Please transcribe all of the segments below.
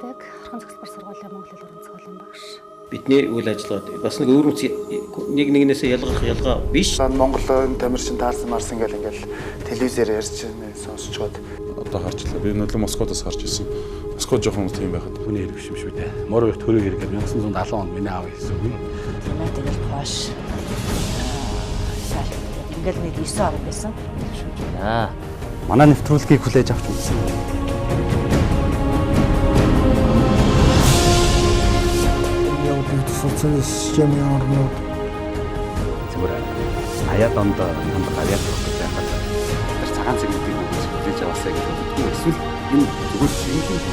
байдаг. Орхон цогцлбор сургуулийн Монгол хэл уран зохиолын багш. Бидний үйл ажиллагаа бас нэг өөр нэг нэгнээсээ ялгаа биш. Монголын тамирчин таарсан марсан ингээл телевизээр ярьж сонсч чад. Одоо харчлаа. Би нөлөө Москвадаас харж ирсэн. Москва жоохон тийм байхад. Хүний хэрэг биш юм шүү дээ. Морог төрөг хэрэг 1970 онд миний аав хэлсэн үг. Манай тэгэл хоош. Ингээл нэг 9 орн байсан. Манай нэвтрүүлгийг хүлээж авч үзсэн. Социалист системийн орнууд зүгээр аяад онд хамт аваад явах байхад тэр цагаан цэгүүдийг хүлээж аваасаа гэж боддог. Эсвэл энэ зүгээр шинжлэх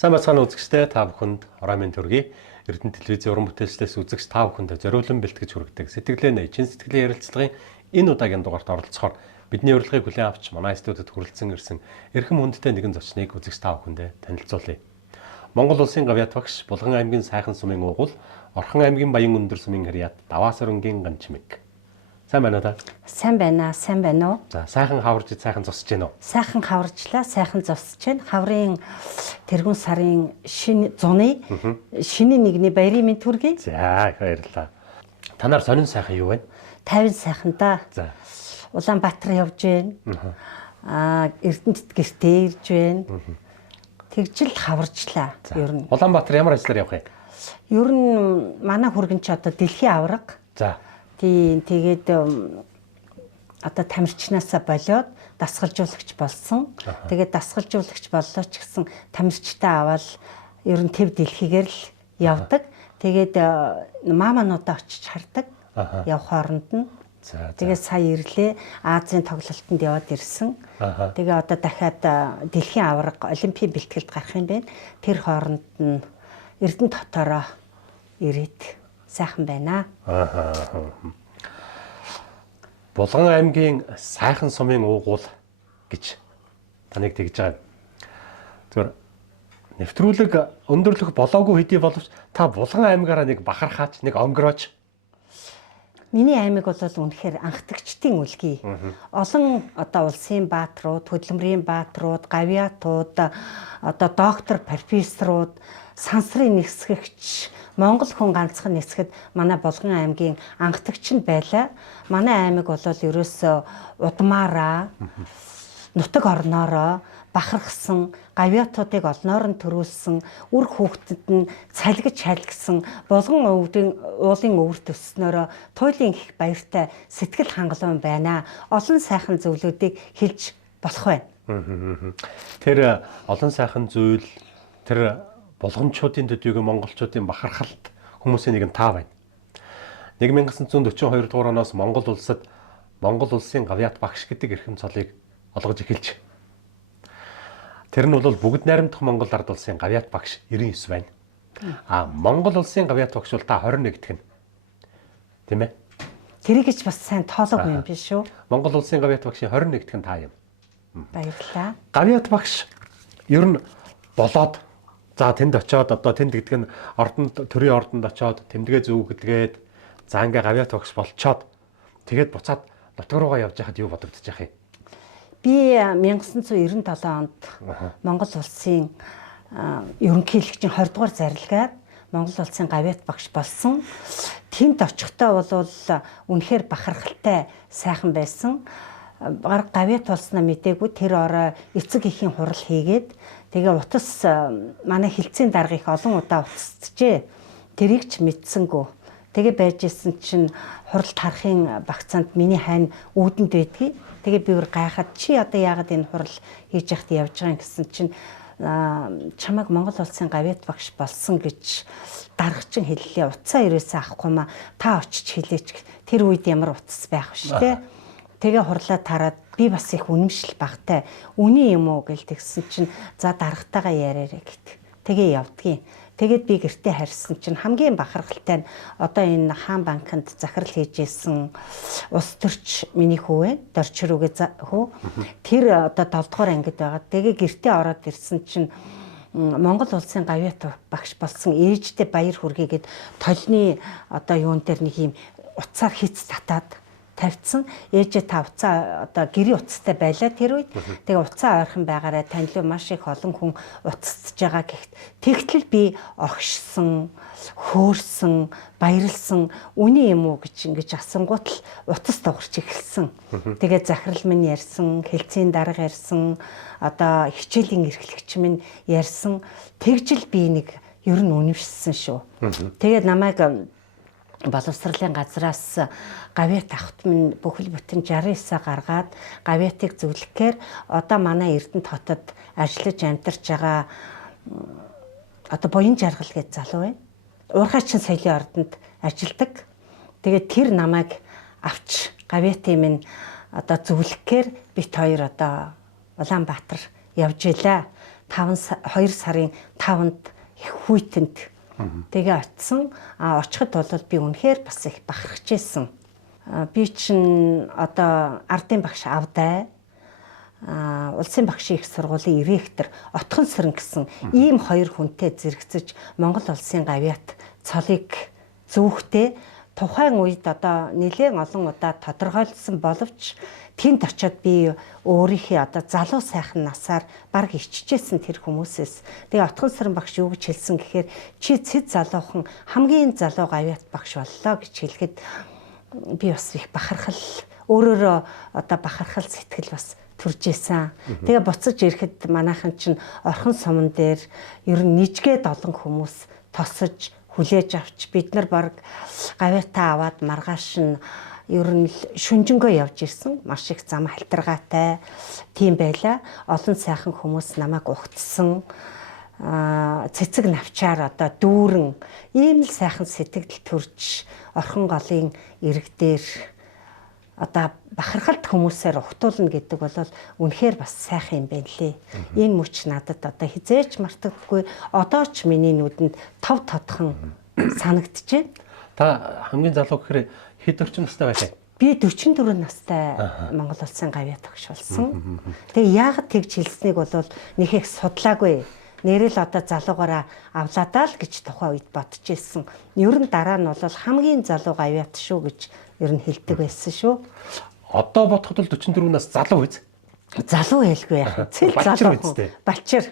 Сайн бацхан үзэгчтэй та бүхэнд Оромын төргий Эрдэнэ телевизийн уран бүтээлчлээс үзэгч та бүхэнд зориулан бэлтгэж хүргэдэг сэтгэлээ чин сэтгэлийн ярилцлагын энэ удаагийн дугаарт оролцохоор бидний урилгыг хүлээн авч манай студид хүрэлцэн ирсэн эрхэм хүндтэй нэгэн зочныг үзэгч та бүхэндээ танилцуулъя. Монгол улсын Гавьяат багш Булган аймгийн Сайхан сумын уугуул Орхон аймгийн Баян өндөр сумын харьяат Даваас өрөнгийн Ганчмэг. Сайн байна уу та? Сайн байна. Сайн байна уу? За сайхан хаварж сайхан зогсож байна уу? Сайхан хаварчлаа, сайхан зогсож байна. Хаврын тэргүүн сарын шинэ зуны шинэ нэгний баярын мэнд хүргэе. За баярлалаа. Танаар сонин сайхан юу байна? 50 сайхан да. За. Улаанбаатар явж байна. Эрдэнэт гэртээ ирж байна. Тэгжил хаварчлаа. Ер нь. Улаанбаатар ямар ажлаар явах юм? Ер нь манай хүргэн ч одоо дэлхийн авраг. За. Тэгээд одоо тамирчнаасаа болоод дасгалжуулагч болсон. Тэгээд дасгалжуулагч боллоо ч гэсэн тамирчтай аваад ер нь төв дэлхийгээр л явдаг. Тэгээд маамануудаа очиж хардаг. Явх хооронд нь. Тэгээд сая ирлээ Азийн тоглолтод яваад ирсэн. Тэгээ одоо дахиад дэлхийн авраг олимпийн бэлтгэлд гарах юм байна. Тэр хооронд нь Эрдэнэ дотоороо ирээд сайхан байна. Булган аймгийн Сайхан сумын уугуул гэж таныг тэгж байгаа. Зүгээр нэвтрүүлэг өндөрлөх болоогүй хэдий боловч та Булган аймгаараа нэг бахархаач, нэг онгорооч. Миний аймаг бол үнэхээр анхдагчдын үлгий. Олон одоо улсын бааtruуд, хөдөлмөрийн бааtruуд, гавьяатууд, одоо доктор, профессоруд, сансрын нисгэгч, Монгол хүн ганцхан нисгэд манай Булган аймгийн анхдагч нь байлаа. Манай аймаг бол ерөөсөө удмаараа, нутаг орноороо бахархсан, гавьяатуудыг олноор нь төрүүлсэн, үр хүүхдэд нь цалгиж халгсан, Булган уулын өвөр төснөөрөө туйлын их баяртай сэтгэл хангалуун байна. Олон сайхан зөвлөдүүдийг хэлж болох байна. Тэр олон сайхан зүйл тэр Булганчуудын төдийгүй монголчуудын бахархалт хүмүүсийн нэг нь та байна. 1942 дугаар оноос Монгол улсад Монгол улсын Гавьяат багш гэдэг эрхэм цолыг олгож эхэлж. Тэр нь бол бүгд найрамдах Монгол ард улсын Гавьяат багш 99 байна. Монгол улсын Гавьяат багш бол та 21 гэх нь. Тийм ээ? Тэрийг ч бас сайн тоолоогүй юм биш үү? Монгол улсын Гавьяат багшийн 21 гэх нь та юм. Баярлалаа. Гавьяат багш ер нь болоод за тэнд очиод одоо тэнд гэдэг нь төрийн ордонд очиод тэмдэгэ зүггэлгээд за ингээ Гавьяат багш болчоод тэгээд буцаад нутаг руугаа явж байхад юу бодогдож яах юм? Би 1997 онд Монгол улсын ерөнхийлөгчийн 20 дугаар зарилгаар Монгол улсын Гавьяат багш болсон. Тэнд очихдоо бол үнэхээр бахархалтай сайхан байсан. Бараг Гавьяат болсноо мдээгүй тэр орой эцэг эхийн хурал хийгээд тэгээ утас манай хилцээний дарга их олон удаа утасчээ. Тэрийг ч мэдсэнгүү. Тэгээ байж исэн чинь хурал тарахын багцаанд миний хань үүдэнд байдгийг. Тэгээ би өөр гайхаад чи одоо яагаад энэ хурал хийж яхад явж байгаа юм гэсэн чинь чамайг Монгол улсын Гавьяат багш болсон гэж даргачин хэллээ. Утсаа ерөөсөө авахгүй маа та очиж хэлээч. Тэр үед ямар утас байх вэ штэ. Тэгээ хурлаа тараад би бас их үнэмшил багтай. Үний юм уу гэж тэгсэн чинь за даргатайгаа яриарэ гэт. Тэгээ явдгийн. Тэгээд би гэртээ харьсан чинь хамгийн бахархалтай нь одоо энэ хаан банкнд захирал хийжсэн ус төрч миний хүү вэ? Дорчрүүгээ хүү. Тэр одоо 7 дугаар ангид байгаа. Тэгээ гэртээ ороод ирсэн чинь Монгол улсын гавьяат багш болсон ээжтэй баяр хүргээгээд толны одоо юун дээр нэг юм уцаар хийц татаад тавьсан. Ээжээ та уцаа одоо гэрийн уцтай байлаа тэр үед. Тэгээ уцаа ойрхон байгаараа танилуу маш их олон хүн уцсаж байгаа гэхт тэгтэл би огшсон, хөөрсөн, баярлсан үний юм уу гэж ингэж асангуут л утас дуурч эхэлсэн. Тэгээ захирал минь ярьсан, хэлцийн дарга ярьсан, одоо хичээлийн эрхлэгч минь ярьсан. Тэгжил би нэг ер нь үнэмшсэн шүү. Тэгээд намайг боловсролын газраас гавьяат авахт минь бүхэл бүтэн 69 гаргаад гавьяатыг зөвлөхээр одоо манай Эрдэнэт хотод ажиллаж амьдарч байгаа одоо Буян Жаргал гэж залуу байна. Уурхайчин соёлын ордонд ажилладаг. Тэгээд тэр намайг авч гавьяатын минь одоо зөвлөхээр бит хоёр одоо Улаанбаатар явж илаа. 2 сарын 5-нд их хүйтэнд тэгээ очисон. Очиход бол би үнэхээр бас их бахархаж байсан. Би чинь одоо ардын багш Авдай, улсын багшийн их сургуулийн ректор Отхон Сөрөн гэсэн ийм 2 хүнтэй зэрэгцэж Монгол улсын гавьяат цолыг зүүхтэй тухайн үед одоо нэлээд олон удаа тодорхойлсон боловч тэнд очиод би өөрийнхөө одоо залуу сайхан насаар баг иччихсэн тэр хүмүүсээс тэгээ Отхон Сөрөн багш юу гэж хэлсэн гэхээр чи цэд залуухан хамгийн залуу гавьяат багш боллоо гэж хэлэхэд би бас их бахархал өөрөөрөө одоо бахархал сэтгэл бас төрж исэн. Тэгээ буцаж ирэхэд манайхан чинь орхон суман дээр ер нь нижгээд олон хүмүүс тосож хүлээж авч бид нар баг гавьяатаа аваад маргааш нь ер нь шүнжэнгөө явж ирсэн. Маш их зам халтаргаатай тийм байла. Олон сайхан хүмүүс намайг ухтсан. Цэцэг навчаар одоо дүүрэн ийм л сайхан сэтгэл төрж орхон голын ирэг дээр одоо бахархалт хүмүүсээр ухтуулна гэдэг бол үнэхээр бас сайхан юм байна лээ. Энэ мөч надад одоо хизээч мартагдаггүй. Одоо ч миний нүдэнд тав тодхон санагдчихэ. Та хамгийн залуу гэхээр хэд орчим настай байлаа? Би 44 настай Монгол улсын гавьяат багш болсон. Тэгээ яагаад тэгж хэлснийг бол нэг их судлаагүй. Нэрэл одоо залуугаараа авлаадаа л гэж тухайн үед бодож ирсэн. Ер нь дараа нь бол хамгийн залуу гавьяат шүү гэж ер нь хэлдэг байсан шүү. Одоо бодоход л 44 нас залуу биз? Залуу байлгүй яах. Цэл залуу хүн. Балчир.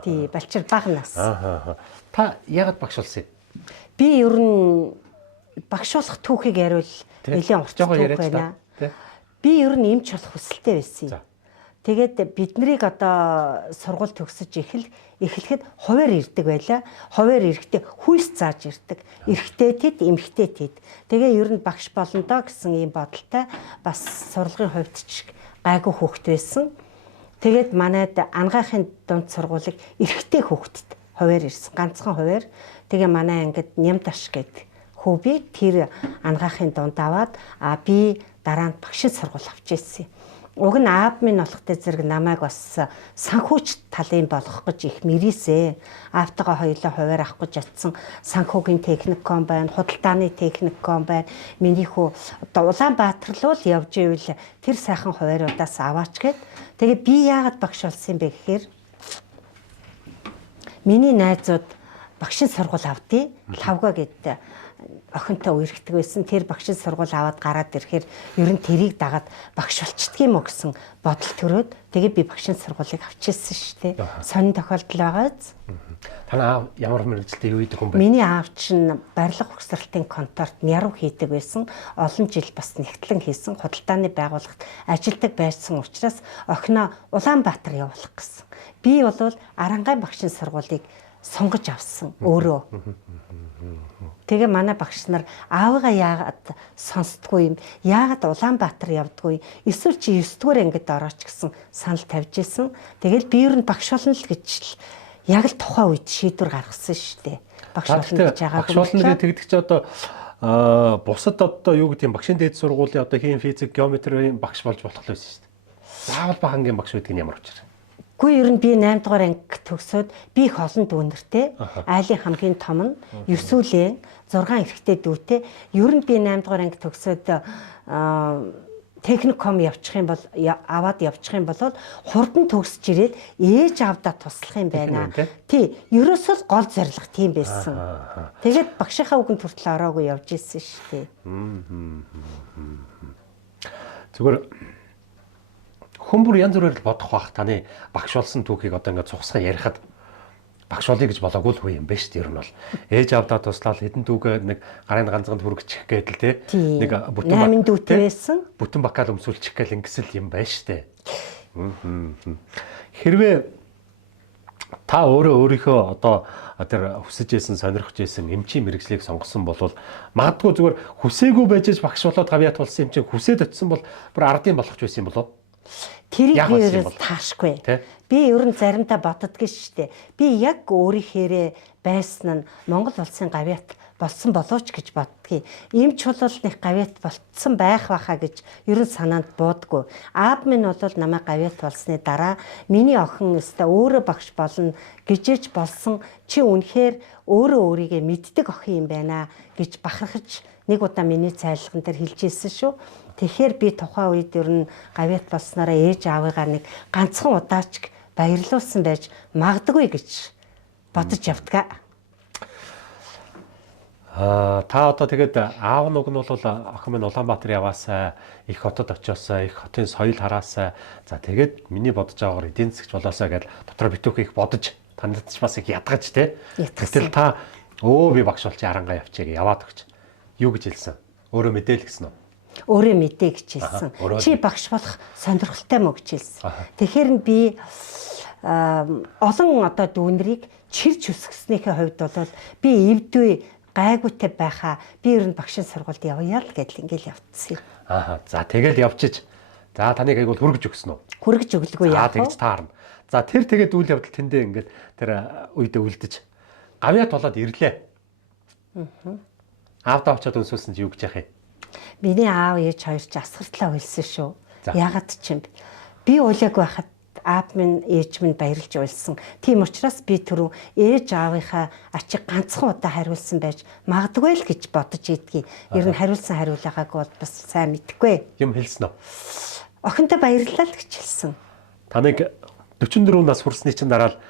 Тий, балчир бага нас. Та яагаад багш болсон юм? Би ер нь багш болох түүхийг яриул нэлээд урт түүх байна. Би ер нь эмч болох хүсэлтэй байсан юм. Тэгээд биднийг одоо сургууль төгсөж эхлэхэд хуваар ирдэг байлаа. Хуваар ирэхдээ хүйс зааж ирдэг. Эрэгтэй тэд, эмэгтэй тэд. Тэгээ ер нь багш болно доо гэсэн ийм бодолтой бас сурлагын хувьд ч гайгүй хүүхэд байсан. Тэгээд манайд ангаахын дунд сургуулийг эрэгтэй хүүхэдд хуваар ирсэн. Ганцхан хуваар. Тэгээ манай ангид Нямдаш гэдэг хүү би тэр ангаахын дунд аваад би дараа нь багшийн сургууль авч ирсэн. Уг нь аав минь болохтэй зэрэг намайг бас санхүүч талын болгох гэж их мэрийсэ. Аавтайгаа хоёулаа хуваар авах гэж ятсан санхүүгийн техникум байна, худалдааны техникум байна. Миний хүү одоо Улаанбаатар руу л явж ивэл тэр сайхан хувааруудаас аваач гэд. Тэгээ би яагаад багш болсон юм бэ гэхээр миний найзууд багшийн сургууль авдээ. Лавга гэдэг охинтой үерхдэг байсан. Тэр багшийн сургууль аваад гараад ирэхээр ер нь тэрийг дагаад багш болчдөг юм уу гэсэн бодол төрөөд тэгээ би багшийн сургуулийг авчихсан шүү дээ. Сонин тохиолдол байгааз. Танай аав ямар мэргэжилтэй юу хийдэг юм бэ? Миний аав чинь барилга угсралтын конторт няруу хийдэг байсан. Олон жил бас нэгтлэн хийсэн. Худалдааны байгууллагт ажилладаг байсан учраас охиноо Улаанбаатар явуулах гэсэн. Би бол Арангай багшийн сургуулийг сонгож авсан өөрөө. Тэгээ манай багш нар аавыгаа яагаад сонсдгүй юм? Яагаад Улаанбаатар явдгүй? Эсвэл чи 9 дугаар ангид орооч гэсэн санал тавьж исэн. Тэгэл би ер нь багш болно л гэж л яг л тухайн үед шийдвэр гаргасан шүү дээ. Багш болно гэж яагаад багш болно гэдэг чи одоо бусад одоо юу гэдэг юм багшийн дээд сургуулийн одоо хим физик геометрийн багш болж болох л байсан шүү дээ. Заавал багангийн багш байдаг нь ямар учир? Гэхдээ ер нь би 8 дугаар анги төгсөөд би их олон дүүнэртэй. Айлын хамгийн том нь 9 үлэн 6 эрэгтэй дүүтэй. Ер нь би 8 дугаар анги төгсөөд техникум явчих юм бол аваад явчих юм бол хурдан төгсөж ирээд ээж аавдаа туслах юм байна. Тий, ерөөсөө гол зорилго тийм байсан. Тэгээд багшийнхаа үгэнд хүртэл ороогүй явж ирсэн шүү дээ. Зүгээр хүмүүр янз бүрээр бодох бах таны багш болсон түүхийг одоо ингээд цугсаа ярихад багш болъё гэж болоогүй л үе юм байна шүү дээ. Ер нь бол ээж аавдаа туслаад хэдэн дүүгээ нэг гарын ганцганд хүргэчих гээд л те нэг бүтэн 8 дүүтэй байсан. Бүтэн бакал өмсүүлчих гээл ингэсэл юм байна шүү дээ. Хэрвээ та өөрийнхөө одоо тэр хүсэж исэн сонирхож исэн эмчийн мэргэжлийг сонгосон бол магадгүй зүгээр хүсээгүй байж багш болоод гавьяат болсон юм чинь хүсээд очисон бол бүр ардын болох ч байсан юм болов. Тэрийг би таашгүй. Би ер нь заримдаа боддгийн шүү дээ. Би яг өөрийнхээрээ байсан нь Монгол улсын гавьяат болсон болооч гэж боддгийг. Эмч бол нэг гавьяат болцсон байх байхаа гэж ер нь санаанд буудаггүй. Аав минь бол намайг гавьяат болсны дараа миний охин өстө өөрөө багш болно гэжээч болсон чи үнэхээр өөрөө өөрийгөө мэддэг охин юм байна гэж бахархаж нэг удаа миний цайлган дээр хэлж ирсэн шүү. Тэгэхээр би тухайн үед ер нь гавьяат болснараа ээж аавыгаа нэг ганцхан удаач баярлуулсан байж магадгүй гэж бодож явдгаа. Та одоо тэгээд аав нүг нь бол охин минь Улаанбаатар яваасаа их хотод очиосаа их хотын соёл хараасаа за тэгээд миний бодож байгаагаар эдийн засгч болоосаа гэж дотроо битүүх их бодож таньд ч бас их ядгаж те. Гэтэл та би багш болчих арангаа явчих яваад өгч. Юу гэж хэлсэн? Өөрөө мэдээл гэсэн үү? Өөрөө мэдээ гэж хэлсэн. Чи багш болох сонирхолтой мө гэж хэлсэн. Тэгэхээр нь би олон одоо дүүнрийг чирч үсгэснийхээ хувьд бол би эвдвэ гайгүйтэй байхаа би ер нь багшийн сургуульд явъя л гэдэл ингээл явцсан юм. За тэгэл явчиж. За таныг айгуул хүргэж өгсөн үү? Хүргэж өглөгүй яа. За тэгж таарна. За тэр тэгээд үйл явдал тэндээ ингээд тэр үедээ үлдэж гавьяат болоод ирлээ. Аавдаа очиод өнсүүлсэн чи юу гэж яах юм? Миний аав ээж хоёр ч асгартлаа уйлсан шүү. Ягаад ч юм би уйлаг байхад аав минь ээж минь баярлж уйлсан. Тийм учраас би түрүү ээж аавынхаа ачиг ганцхан удаа хариулсан байж магадгүй л гэж бодож идэгий. Ер нь хариулсан хариулаагааг бол бас сайн мэдэхгүй. Юм хэлсэн үү? Охинтой баярлалаа л гэж хэлсэн. Таныг 44 нас хүрсний чинь дараа л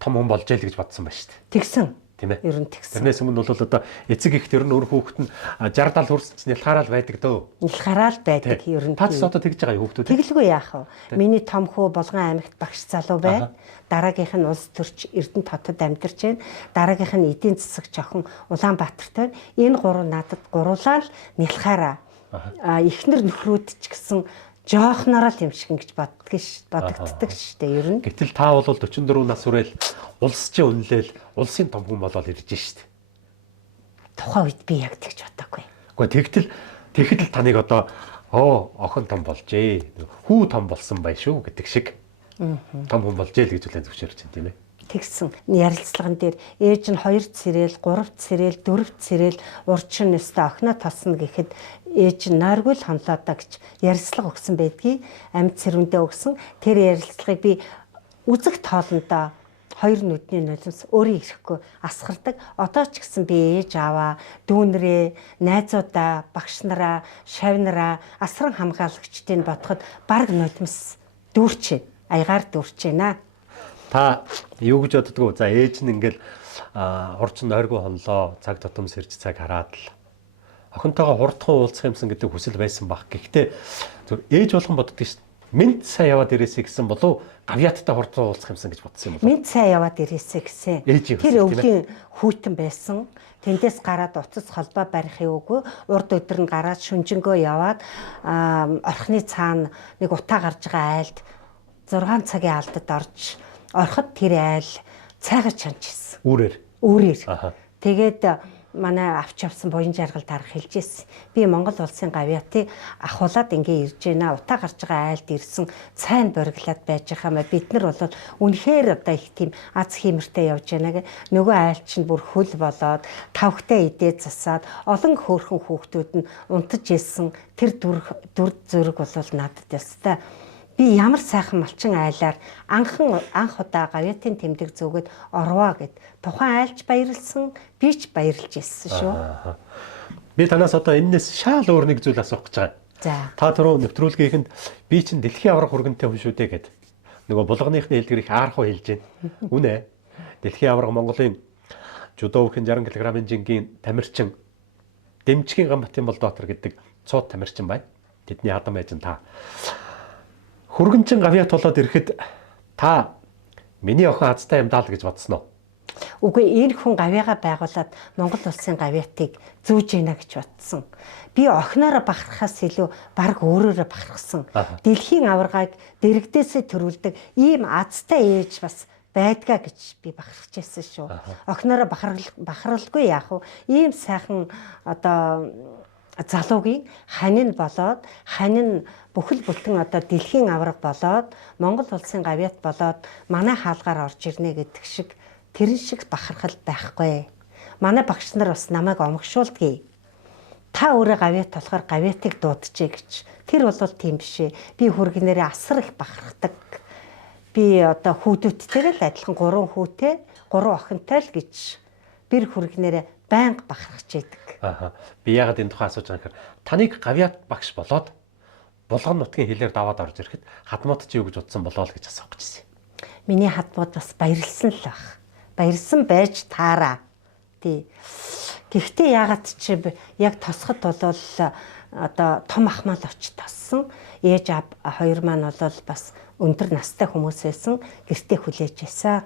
том хүн болж ял гэж бодсон байна шүү дээ. Тэгсэн. Тийм ээ. Ер нь тэгсэн. Тэрнээс өмнө бол одоо эцэг их тэр нь өөр хүүхэд нь 60 70 хүрсэн чинь нялхаараа л байдаг дөө. Нялхаараа л байдаг ер нь. Та ч одоо тэгж байгаа хүүхдүүд. Тэглгүй яах вэ? Миний том хүү Болгон аймагт багш залуу байна. Дараагийнх нь улс төрч Эрдэнэт хотод амьдарч байна. Дараагийнх нь эдийн засагч охин Улаанбаатарт байна. Энэ гурав надад гурлаа л нялхаараа. Эхнэр нөхрүүд ч гэсэн жоохнороо л юм шиг ингэж бодогддаг шүү дээ ер нь. Гэтэл та бол 44 нас хүрээл улс чи үнэлээл улсын том хүн болоод ирж шүү дээ. Тухайн үед би яг тэгж бодоагүй. Гэхдээ тэгэхдээ таныг одоо охин том болжээ. Хүү том болсон бай шүү гэдэг шиг. Том хүн болжээ л гэж үлэн зөвшөөрч байна тийм ээ. Тэгсэн ярилцлаган дээр ээж нь 2 цэрэл, 3 цэрэл, 4 цэрэл урчин өстө охиноо толсно гэхэд ээж нь нойргүй л хонлоо даа гэж ярилцлага өгсөн байдгийг амьд цэрвэндээ өгсөн. Тэр ярилцлагыг би үзэг тоолондоо хоёр нүдний нулимс өөрөө ирэхгүй асгардаг. Одоо ч гэсэн би ээж аваа, дүүнрээ, найзуудаа, багш нараа, шавнараа, асран хамгаалагчдыг бодоход баг нулимс дүүрч байна. Аягаар дүүрч байна. Та юу гэж боддгоо? За ээж нь ингээл хурчин нойргүй хонлоо, цаг тутам сэрж цаг хараад л охинтойгоо хурдхан уулзах юмсан гэдэг хүсэл байсан баг. Гэхдээ зөв ээж болгон боддог шүү дээ. Минт сайн яваад ирээсэй гэсэн болов гавьяаттай хурдхан уулзах юмсан гэж бодсон юм болов? Минт сайн яваад ирээсэй гэсэн. Тэр өвлийн хүйтэн байсан. Тэндээс гараад уцас холбоо барихын үгүй. Урд өдөр нь гараад шүнжэнгөө яваад орхины цаана нэг утаа гарч байгаа айлд 6 цагийн алдад орж ороход тэр айл цайгаар чанчихсан. Үүрээр. Тэгээд манай авч явсан буян жаргал дарга хэлж ирсэн. Би Монгол улсын гавьяатыг ахуулаад ингээ ирж байна. Утаа гарч байгаа айлд ирсэн цайн бориглаад байж байгаа маа. Бид нар бол үнэхээр одоо их тийм аз хиймэртэй явж байна гэ. Нөгөө айл чинь бүр хөл болоод тавхтай идээ засаад олон хөөрхөн хүүхдүүд нь унтаж ирсэн. Тэр дүр зөрөг бол надад ястай би ямар сайхан малчин айлаар анх удаа гавьяатын тэмдэг зөөгöd орвоо гэд тухайн айлч баярлсан, би ч баярлж ирсэн шүү. Би танаас одоо энэс шал өөр нэг зүйл асуух гэж байгаа. За. Та түрүү нэвтрүүлгийнхэнд би чинь дэлхийн авраг хүргэнтэй хүн шүү дээ гэд. Нөгөө булганыхны хэлдгэрийг аархуу хэлж байна. Үнэ. Дэлхийн авраг Монголын Жудовын 60 кг-ын жингийн тамирчин Дэмчгийн Гамбатын Болдоотор гэдэг цууд тамирчин байна. Тэдний адам ээж нь та. Хүргэнчин гавьяат болоод ирэхэд та миний охин азтай юм даа л гэж бодсон уу? Үгүй энэ хүн гавьяага байгуулад Монгол улсын гавьяатыг зүүж гинэ гэж бодсон. Би охиноороо бахархаас илүү баг өөрөөрөө бахархсан. Дэлхийн аваргааг дэрэгдээсээ төрүүлдэг ийм азтай ээж бас байдгаа гэж би бахархаж байсан шүү. Охиноороо бахархалгүй яах вэ? Ийм сайхан одоо залуугийн ханин болоод ханин бүхэл бүтэн одоо дэлхийн аварга болоод Монгол улсын гавьяат болоод манай хаалгаар орж ирнэ гэдэг шиг тэрэн шиг бахархал байхгүй. Манай багш нар бас намайг омгшуулдгийг. Та өөрөө гавьяат болохоор гавьяатыг дуудчихъя гэж. Тэр бол тийм биш ээ. Би хүргэнээрээ асар их бахархдаг. Би одоо хүүдүүдтэйгээ л адилхан 3 хүүтэй, 3 охинтой л гэж бэр хүргэнээрээ байнга бахархаж идэг. Би яагаад энэ тухай асууж байгаа гэхээр таныг гавьяат багш болоод булган нутгийн хэлээр даваад орж ирэхэд хадмууд чи юу гэж утсан болоо л гэж асуух гэжсэн. Миний хадмууд бас баярлсан л баг. Баярлсан байж таараа. Тий. Гэхдээ яагаад чи яг тосход болол одоо том ахмал очиж тоссон. Ээж хоёр маань бол бас өндөр настай хүмүүс байсан. Гэртээ хүлээж байсан.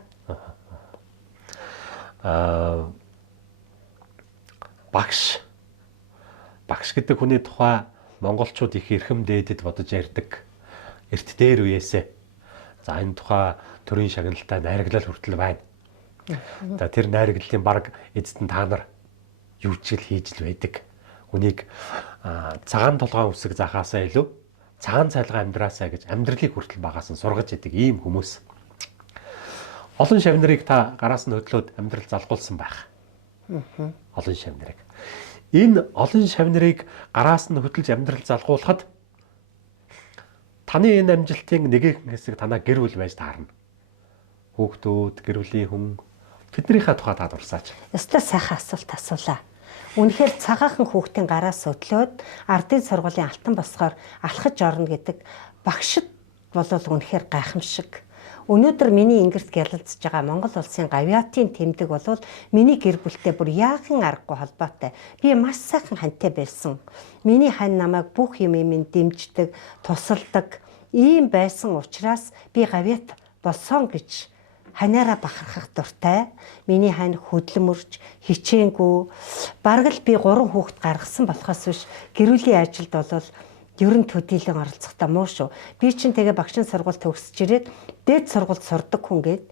Багш гэдэг хүний тухай монголчууд их эрхэм дээдэд бодож ярьдаг. Эрт дээр үеэсээ. За энэ тухай төрийн шагналтай найраглал хүртэл байна. За тэр найраглалын баг эцэст нь та нар юу ч л хийж л байдаг. Үнийг цагаан толгойн үсэг захаасаа илүү цагаан цайлгаа амьдраасаа гэж амьдралыг хүртэл багаас нь сургаж идэг ийм хүмүүс. Олон шавнарыг та гараас нь хөдлөөд амьдрал залгуулсан байх. Олон шавнарыг. Энэ олон шавнарыг гараас нь хөдлөж амьдрал залгуулахад таны энэ амжилтын нэг хэсэг танаа гэр бүл байж таарна. Хүүхдүүд, гэр бүлийн хүн тэднийхээ тухай та дурсаач. Өстой сайхан асуулт асуулаа. Үнэхээр цагаахан хүүхдийн гараас өдлөөд ардын сургуулийн алтан босгоор алхаж орно гэдэг багшд болол үнэхээр гайхамшиг. Өнөөдөр миний ингэрт гялалцж байгаа Монгол улсын гавьяатын тэмдэг болол миний гэр бүлтэй бүр яахын аргагүй холбоотой. Би маш сайхан хантай байсан. Миний хань намайг бүх юмын дэмждэг, тусалдаг ийм байсан учраас би гавьяат болсон гэж ханаараа бахархах дуртай. Миний хань хөдөлмөрч, хичээнгүй. Бараг л би 3 хүүхэд гаргасан болохоос биш гэрүүлийн ажилд болол ер нь төдийлөн оролцохтой муу шүү. Би чинь тэгээ багшийн сургууль төгсөж ирээд дээд сургуульд сурдаг хүн гээд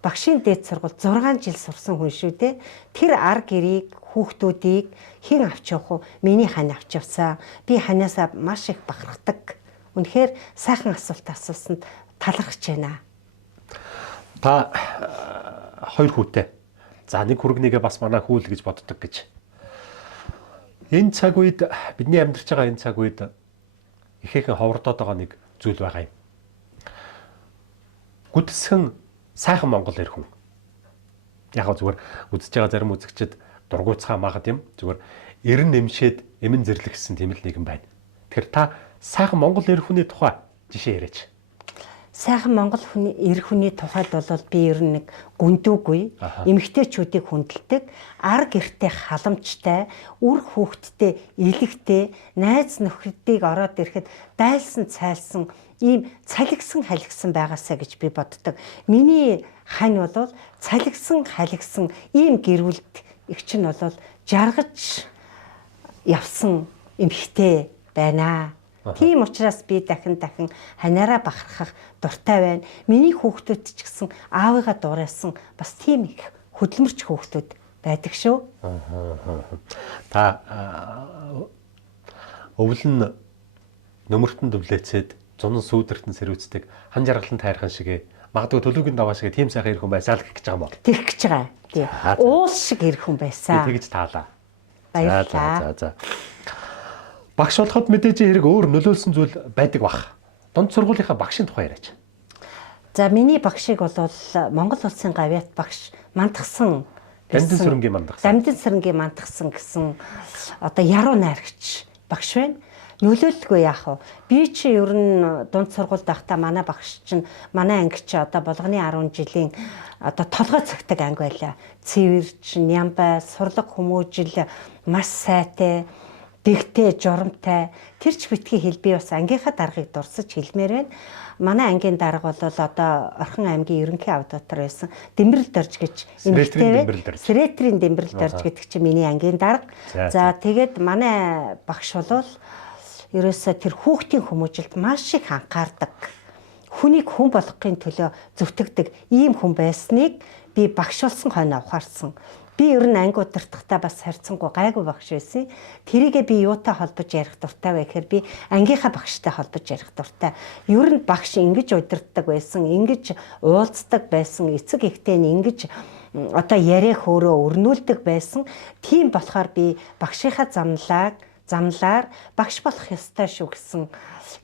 багшийн дээд сургуульд 6 жил сурсан хүн шүү дээ. Тэр ар гэрийг, хүүхдүүдийг хэн авч явах вэ? Миний хань авч явсан. Би ханиасаа маш их бахархдаг. Үнэхээр сайхан асуулт асуусанд талархаж байна. Та 2 хүүтэй. За нэг хүргнийгээ бас манай хүүл гэж боддог гэж. Энэ цаг үед бидний амьдарч байгаа энэ цаг үед ихээхэн ховордоод байгаа нэг зүйл байгаа юм. Гүтсхэн сайхан Монгол эр хүн. Яг зүгээр үзэж байгаа зарим үзэгчид дургуйцхаа магад юм. Зүгээр эрен нэмшээд эмэн зэрлэгсэн тийм л нэгэн байна. Тэгэхээр та сайхан Монгол эр хүний тухай жишээ яриач. Сайхан Монгол эр хүний тухайд бол би ер нь нэг гүндүүгүй, эмэгтэйчүүдийг хүндэлдэг, ар гэртээ халамжтай, үр хүүхдтэй, илэгтэй, найз нөхөдийг ороод ирэхэд дайлсан цайлсан, ийм цалигсан халигсан байгаасаа гэж би боддог. Миний хань бол цалигсан халигсан ийм гэрүүлд их чинь бол жаргаж явсан эмэгтэй байна. Тийм учраас би дахин ханаараа бахархах дуртай байна. Миний хүүхдүүд ч гэсэн аавыгаа дуурайсан бас тийм их хөдөлмөрч хүүхдүүд байдаг шүү. Та өвлөн нөмөртөнд өвлөөцөд зунан сүүдэртэн сэрүүцдэг хан жаргалан тайрхан шигээ магадгүй төлөвгийн даваа шигээ тийм сайхан эр хүн байсаа л гэх гэж байгаа юм бол. Тэгэх гэж байгаа. Тийм. Уус шиг эр хүн байсан. Тэгж таалаа. Баярлалаа. За. Багш болоход мэдээж хэрэг өөр нөлөөлсөн зүйл байдаг бах. дунд сургуулийнхаа багшийн тухай яриач. За миний багшийг бол Монгол улсын гавьяат багш Мандахсан Дамдын сүрэнгийн Мандахсан. Дамдын сүрэнгийн Мандахсан гэсэн одоо яруу найрагч багш байна. Нөлөөлөлгүй яах вэ? Би чи ер нь дунд сургуульд байхдаа манай багш чинь манай анги чи одоо болгоны 10 жилийн одоо толгой цагтаг анги байлаа. Цэвэрч, нямбай, сурлаг хүмүүжил маш сайтай, дэгтэй, журамтай. Тэр ч битгий хэл би бас ангийнхаа даргыг дурсаж хэлмээр байна. Манай ангийн дарга бол одоо Орхон аймгийн ерөнхий авдотор байсан Дэмбэрэл Дорж гэж эмэгтэй байна. Сэрэтрийн Дэмбэрэл Дорж гэдэг чинь миний ангийн дарга. За тэгээд манай багш бол ерөөсөө тэр хүүхдийн хүмүүжилд маш их анхаардаг. Хүнийг хүн болгохын төлөө зүтгэдэг ийм хүн байсныг би багш болсон хойно ухаарсан. Би ер нь анги удирдахдаа бас харьцангуй гайгүй багш байсан. Тэрийгээ би юутай холбож ярих дуртай вэ гэхээр би ангийнхаа багштай холбож ярих дуртай. Ер нь багш ингэж удирддаг байсан, ингэж уулздаг байсан, эцэг эхтэй нь ингэж одоо яриа хөөрөө өрнүүлдэг байсан. Тийм болохоор би багшийнхаа замлаар багш болох ёстой шүү гэсэн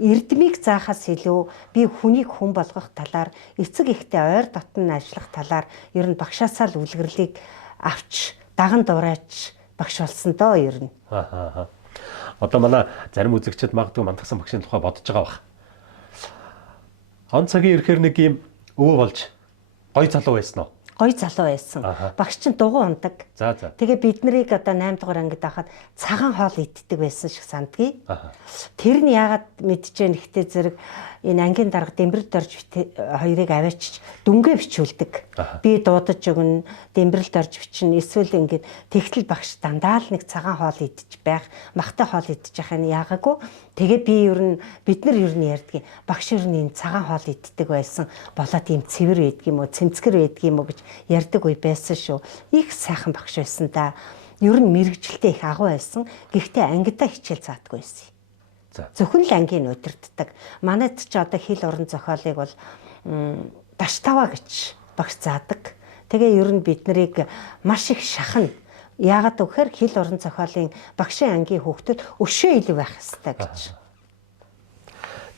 эрдмийг заахаас илүү би хүнийг хүн болгох талаар, эцэг эхтэй ойр дотн ажиллах талаар ер нь багшаасаа л үлгэрлийг авч даган дураач багш болсон доо ер нь. Одоо манай зарим үзэгчид магадгүй Мандахсан багшийн тухай бодож байгаа бах. Он цагийн ирэхээр нэг юм өвөө болж гой залуу байсан уу? Гой залуу байсан. Багш чинь дугуй ундаг. За. Тэгээ бид нарыг одоо 8 дугаар ангид байхад цагаан хоол иддэг байсан шиг сандгийг. Тэр нь яагаад мэдчихээн ихтэй зэрэг энэ ангийн дарга Дэмбэрэл Дорж хоёрыг аваачиж дүнгээ бичүүлдэг. Би дуудаж өгнө, Дэмбэрэл Дорж бичнэ. Эсвэл ингээд тэгтэл багш дандаа л нэг цагаан хоол идэж байх, махтай хоол идэж яхаа нь яагаагүй. Тэгээ би бид нар ер нь ярьдгийг багш ер нь энэ цагаан хоол иддэг байсан. Болоод ийм цэвэр байдаг юм уу, цэмцгэр байдаг юм уу гэж ярьдаг үе байсан шүү. Их сайхан багш байсан да. Ер нь мэрэгжилтэй их агуу байсан. Гэхдээ ангидаа хичээл заадаггүй байсан. Зөвхөн л ангийн удирддаг. Манайд ч одоо хэл уран зохиолыг бол Даштава гэж багш заадаг. Тэгээ ер нь бид нарыг маш их шахна. Яагаад гэвэл хэл уран зохиолын багшийн ангийн хүүхдүүд өшөө илүү байх хэрэгтэй гэж.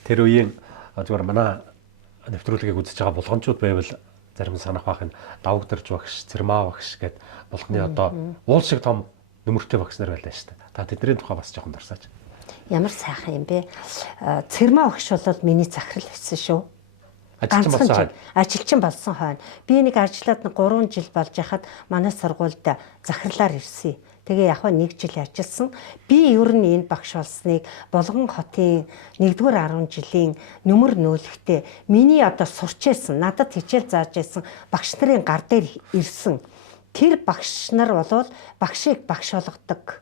Тэр үеийн зүгээр манай нэвтрүүлгийг үзэж байгаа болгончууд байвал зарим санах байх нь Давагдэрж багш, Цэрмаа багш гэд болгоны одоо уул шиг том нөмөртэй багш нар байлаа шүү дээ. Та тэдний тухай бас жоохон дурсаач. Ямар сайхан юм бэ? Цэрмаа багш бол миний захирал байсан шүү. Ажилчин болсон хойно. Би нэг ажиллаад 3 жил болж яхад манай сургуульд захирлаар ирсэн. Тэгээ яг нэг жил ажилласан. Би ер нь энэ багш болсныг Болгон хотын 1-р 10 жилийн нөмөр нөөлөгтэй миний одоо сурчээсэн, надад хичээл зааж байсан багш нарын гар дээр ирсэн. Тэр багш нар бол багшийг багш болгодог,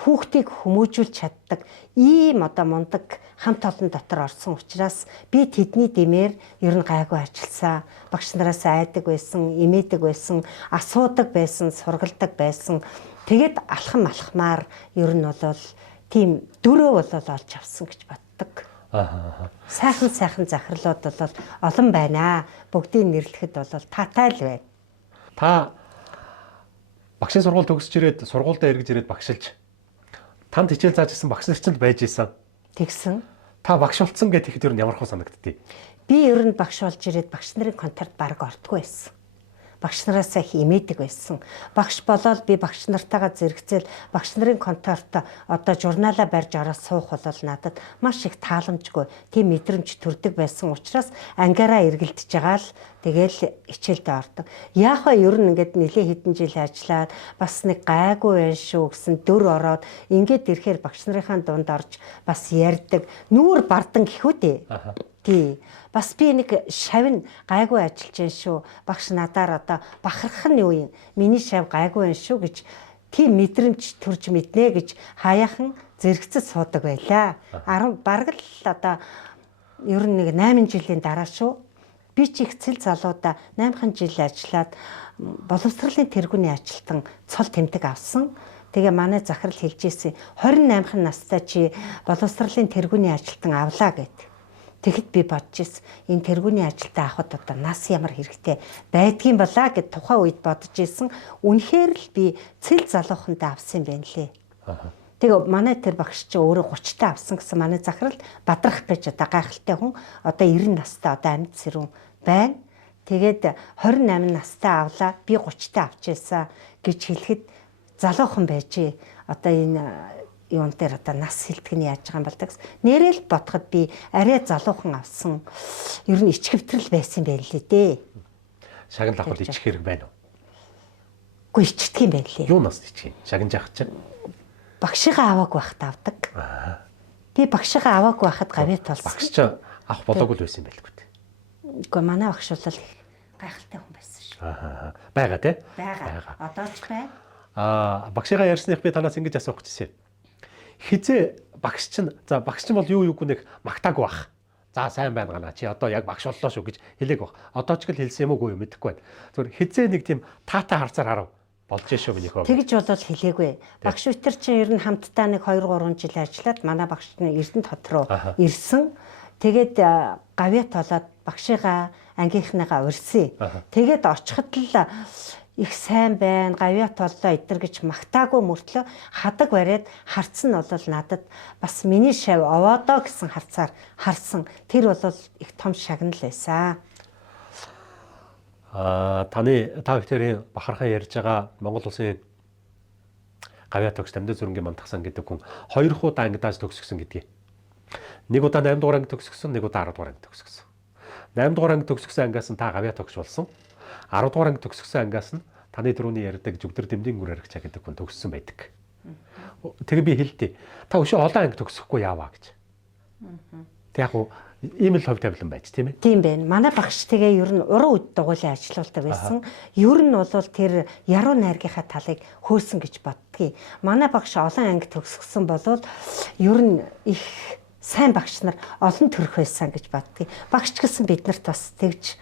хүүхдийг хүмүүжүүлж чаддаг ийм одоо мундаг хамт олон дотор орсон учраас би тэдний дэмээр ер нь гайгүй ажилласан. Багш нараас айдаг байсан, имээдэг байсан, асуудаг байсан, сургалдаг байсан. Тэгээд алхамаар ер нь бол тийм дөрөө бол олж авсан гэж боддог. Сайхан захирлууд бол олон байна. Бүгдийг нэрлэхэд бол таатай л байна. Та багшийн сургууль төгсөж ирээд сургуультай эргэж ирээд багшилж танд хичээл зааж ирсэн багш нар ч байж исэн. Тэгсэн. Та багш болцсон гэдэг ихэд ер нь ямар хөө санагдтыг? Би ер нь багш болж ирээд багш нарын контакт бараг ордгүй байсан. Багш нараас их имээдэг байсан. Багш болоод би багш нартайгаа зэрэгцээл багш нарын конторт одоо журнаалаа барьж ороод суух бол надад маш их тааламжгүй тийм мэдрэмж төрдөг байсан учраас ангиараа эргэлдэж байгаа л тэгэл хичээлдээ ордог. Яг хаа ер нь ингээд нэлээ хэдэн жил ажиллаад бас нэг гайгүй байх шүү гэсэн дөр ороод ингээд ирэхээр багш нарынхаа дунд орж бас ярьдаг. Нүүр бардан гэхүү дээ. Тий. Бас би нэг шавь гайгүй ажиллаж байна шүү. Багш надаар одоо бахархах нь юу юм? Миний шавь гайгүй байна шүү гэж тийм мэдрэмж төрж мэднэ гэж хаяахан зэрэгцэд суудаг байлаа. Бараг л одоо ер нь нэг 8 жилийн дараа шүү. Би ч их цэл залуудаа 8 жил ажиллаад боловсролын тэргүүний ажилтан цол тэмдэг авсан. Тэгээ манай захирал хэлж ирсэн 28 настай чи боловсролын тэргүүний ажилтан авлаа гэд. Тэгэхэд би бодож ирсэн энэ тэргүүний ажилтаа авахд одоо нас ямар хэрэгтэй байдгийн болаа гэд тухайн үед бодож ирсэн. Үнэхээр л би цэл залуухандаа авсан юм байна лээ. Тэгээ манай тэр багш чинь өөрөө 30-таа авсан гэсэн манай захирал Бадрах гэж одоо гайхалтай хүн одоо 90 настай одоо амьд сэрүүн байна. Тэгээд 28 настай авлаа би 30-таа авчаасаа гэж хэлэхэд залуухан байжээ. Одоо энэ юун дээр одоо нас хилтгэн яаж байгаа юм бол тэгс нэрэл бодоход би арай залуухан авсан. Ер нь ичгэвтрэл байсан байл лээ дээ. Шагнал авах ичих хэрэг байна уу? Үгүй ичдэг юм байл лээ. Юу нас ичих юм? Шагнаж авах чинь. Багшигаа аваагүй байхад авдаг. Би багшигаа аваагүй байхад гавьяа толсон. Багш ч авах болоогүй л байсан байлгүй дээ. Үгүй манай багш бол их гайхалтай хүн байсан шүү. Бага тий? Бага. Одоо ч байна. Багшигаа ярьсных би танаас ингэж асуух гэсэн. Хизээ багш чинь бол юу юуг нэг магтаагүй бах. За сайн байна гана чи одоо яг багш боллоо шүү гэж хэлээг баг. Одоо ч гэл хэлсэн юм уугүй мэдэхгүй байна. Зүгээр хизээ нэг тийм таатай харцаар харав. Болж шүү миний хөө. Тэгж болол хэлээгүй. Багш үтер чинь ер нь хамтдаа нэг 2-3 жил ажиллаад манай багш нь Эрдэнэт хот руу ирсэн. Тэгээд гавьяа толоод багшигаа ангийнхныгаа урьсан. Тэгээд очиход л их сайн байна, гавьяа толлоо эдэр гэж магтаагүй мөртлөө хадаг бариад харц нь бол надад бас миний шав овоодоо гэсэн харцаар харсан. Тэр бол их том шагнал байсан. Та бүхэн бахархан ярьж байгаа Монгол улсын гавьяа тогс Дамжин зүрэнгийн мандахсан гэдэг хүн 2 удаа ангидаас төгсгсөн гэдгийг. Нэг удаа 8 дугаар анги төгсгсөн, нэг удаа 10 дугаар анги төгсгсөн. 8 дугаар анги төгсгсөн ангиас нь та гавьяа тогс болсон. 10 дугаар анги төгсгсөн ангиас нь таны түрүүний ярьдаг жүгдэр дэмдийн гүр аргач гэдэг хүн төгссөн байдаг. Тэгээ би хэлдээ. Та өшөө олон анги төгсөхгүй яаваа гэж. Тэг яг уу ийм л хувь тавилан байж тийм ээ. Тийм байна. Манай багш тэгээ ер нь уран үд дугуйлан ажилуулдаг байсан. Ер нь бол тэр яруу найргийнхаа талыг хөөсөн гэж боддгийг. Манай багш олон анги төгсгсөн болвол ер нь их сайн багш нар олон төрх байсан гэж боддгийг. Багш гэсэн биднэрт бас тэгж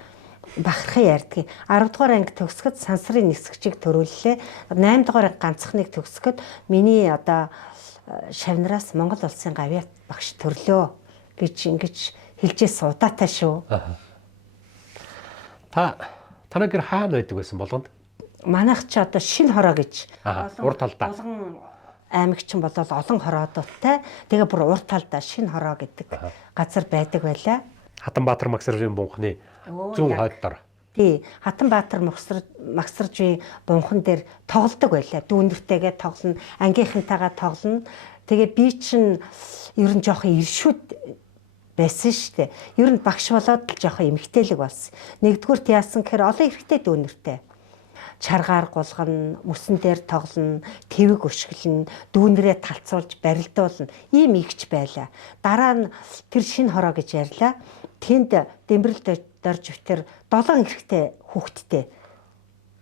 бахархан ярьдгийг. 10 дугаар анги төгсгөд сансрын нисгчийг төрүүллээ. 8 дугаар анги ганцхныг төгсгөд миний одоо шавнараас Монгол улсын гавьяа багш төрлөө гэж ингэж хэлжээс удаатай шүү. Танаа гэр хаана байдаг байсан болгонд? Манайх ч одоо Шинэ хороо гэж урд талдаа. Болгон аймагчин бол олон хороодуудтай. Тэгээ бүр урд талдаа Шинэ хороо гэдэг газар байдаг байлаа. Хатанбаатар Магсаржийн бунхны зүүн хойд дор. Тий, Хатанбаатар Магсаржийн бунхан дээр тоглодог байлаа. Дүүнэртэйгээ тоглоно, ангийнхантайгаа тоглоно. Тэгээ би чинь ер нь жоохон иршүүд байсан шүү дээ. Ер нь багш болоод л жоохон эмгтээлэг болсон. Нэгдүгürt яасан гэхээр олон эрэгтэй дүүнэртэй. Чаргаар гулгана, мөсөн дээр тоглоно, твэг өшгөлнө, дүүнрээ талцуулж барилдуулна. Ийм игч байлаа. Дараа нь тэр Шинэ хороо гэж ярьлаа. Тэнд Дэмбэрэл дорж өвтер 7 эрэгтэй хүүхэдтэй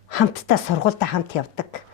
хамтдаа сургуультай хамт явдаг.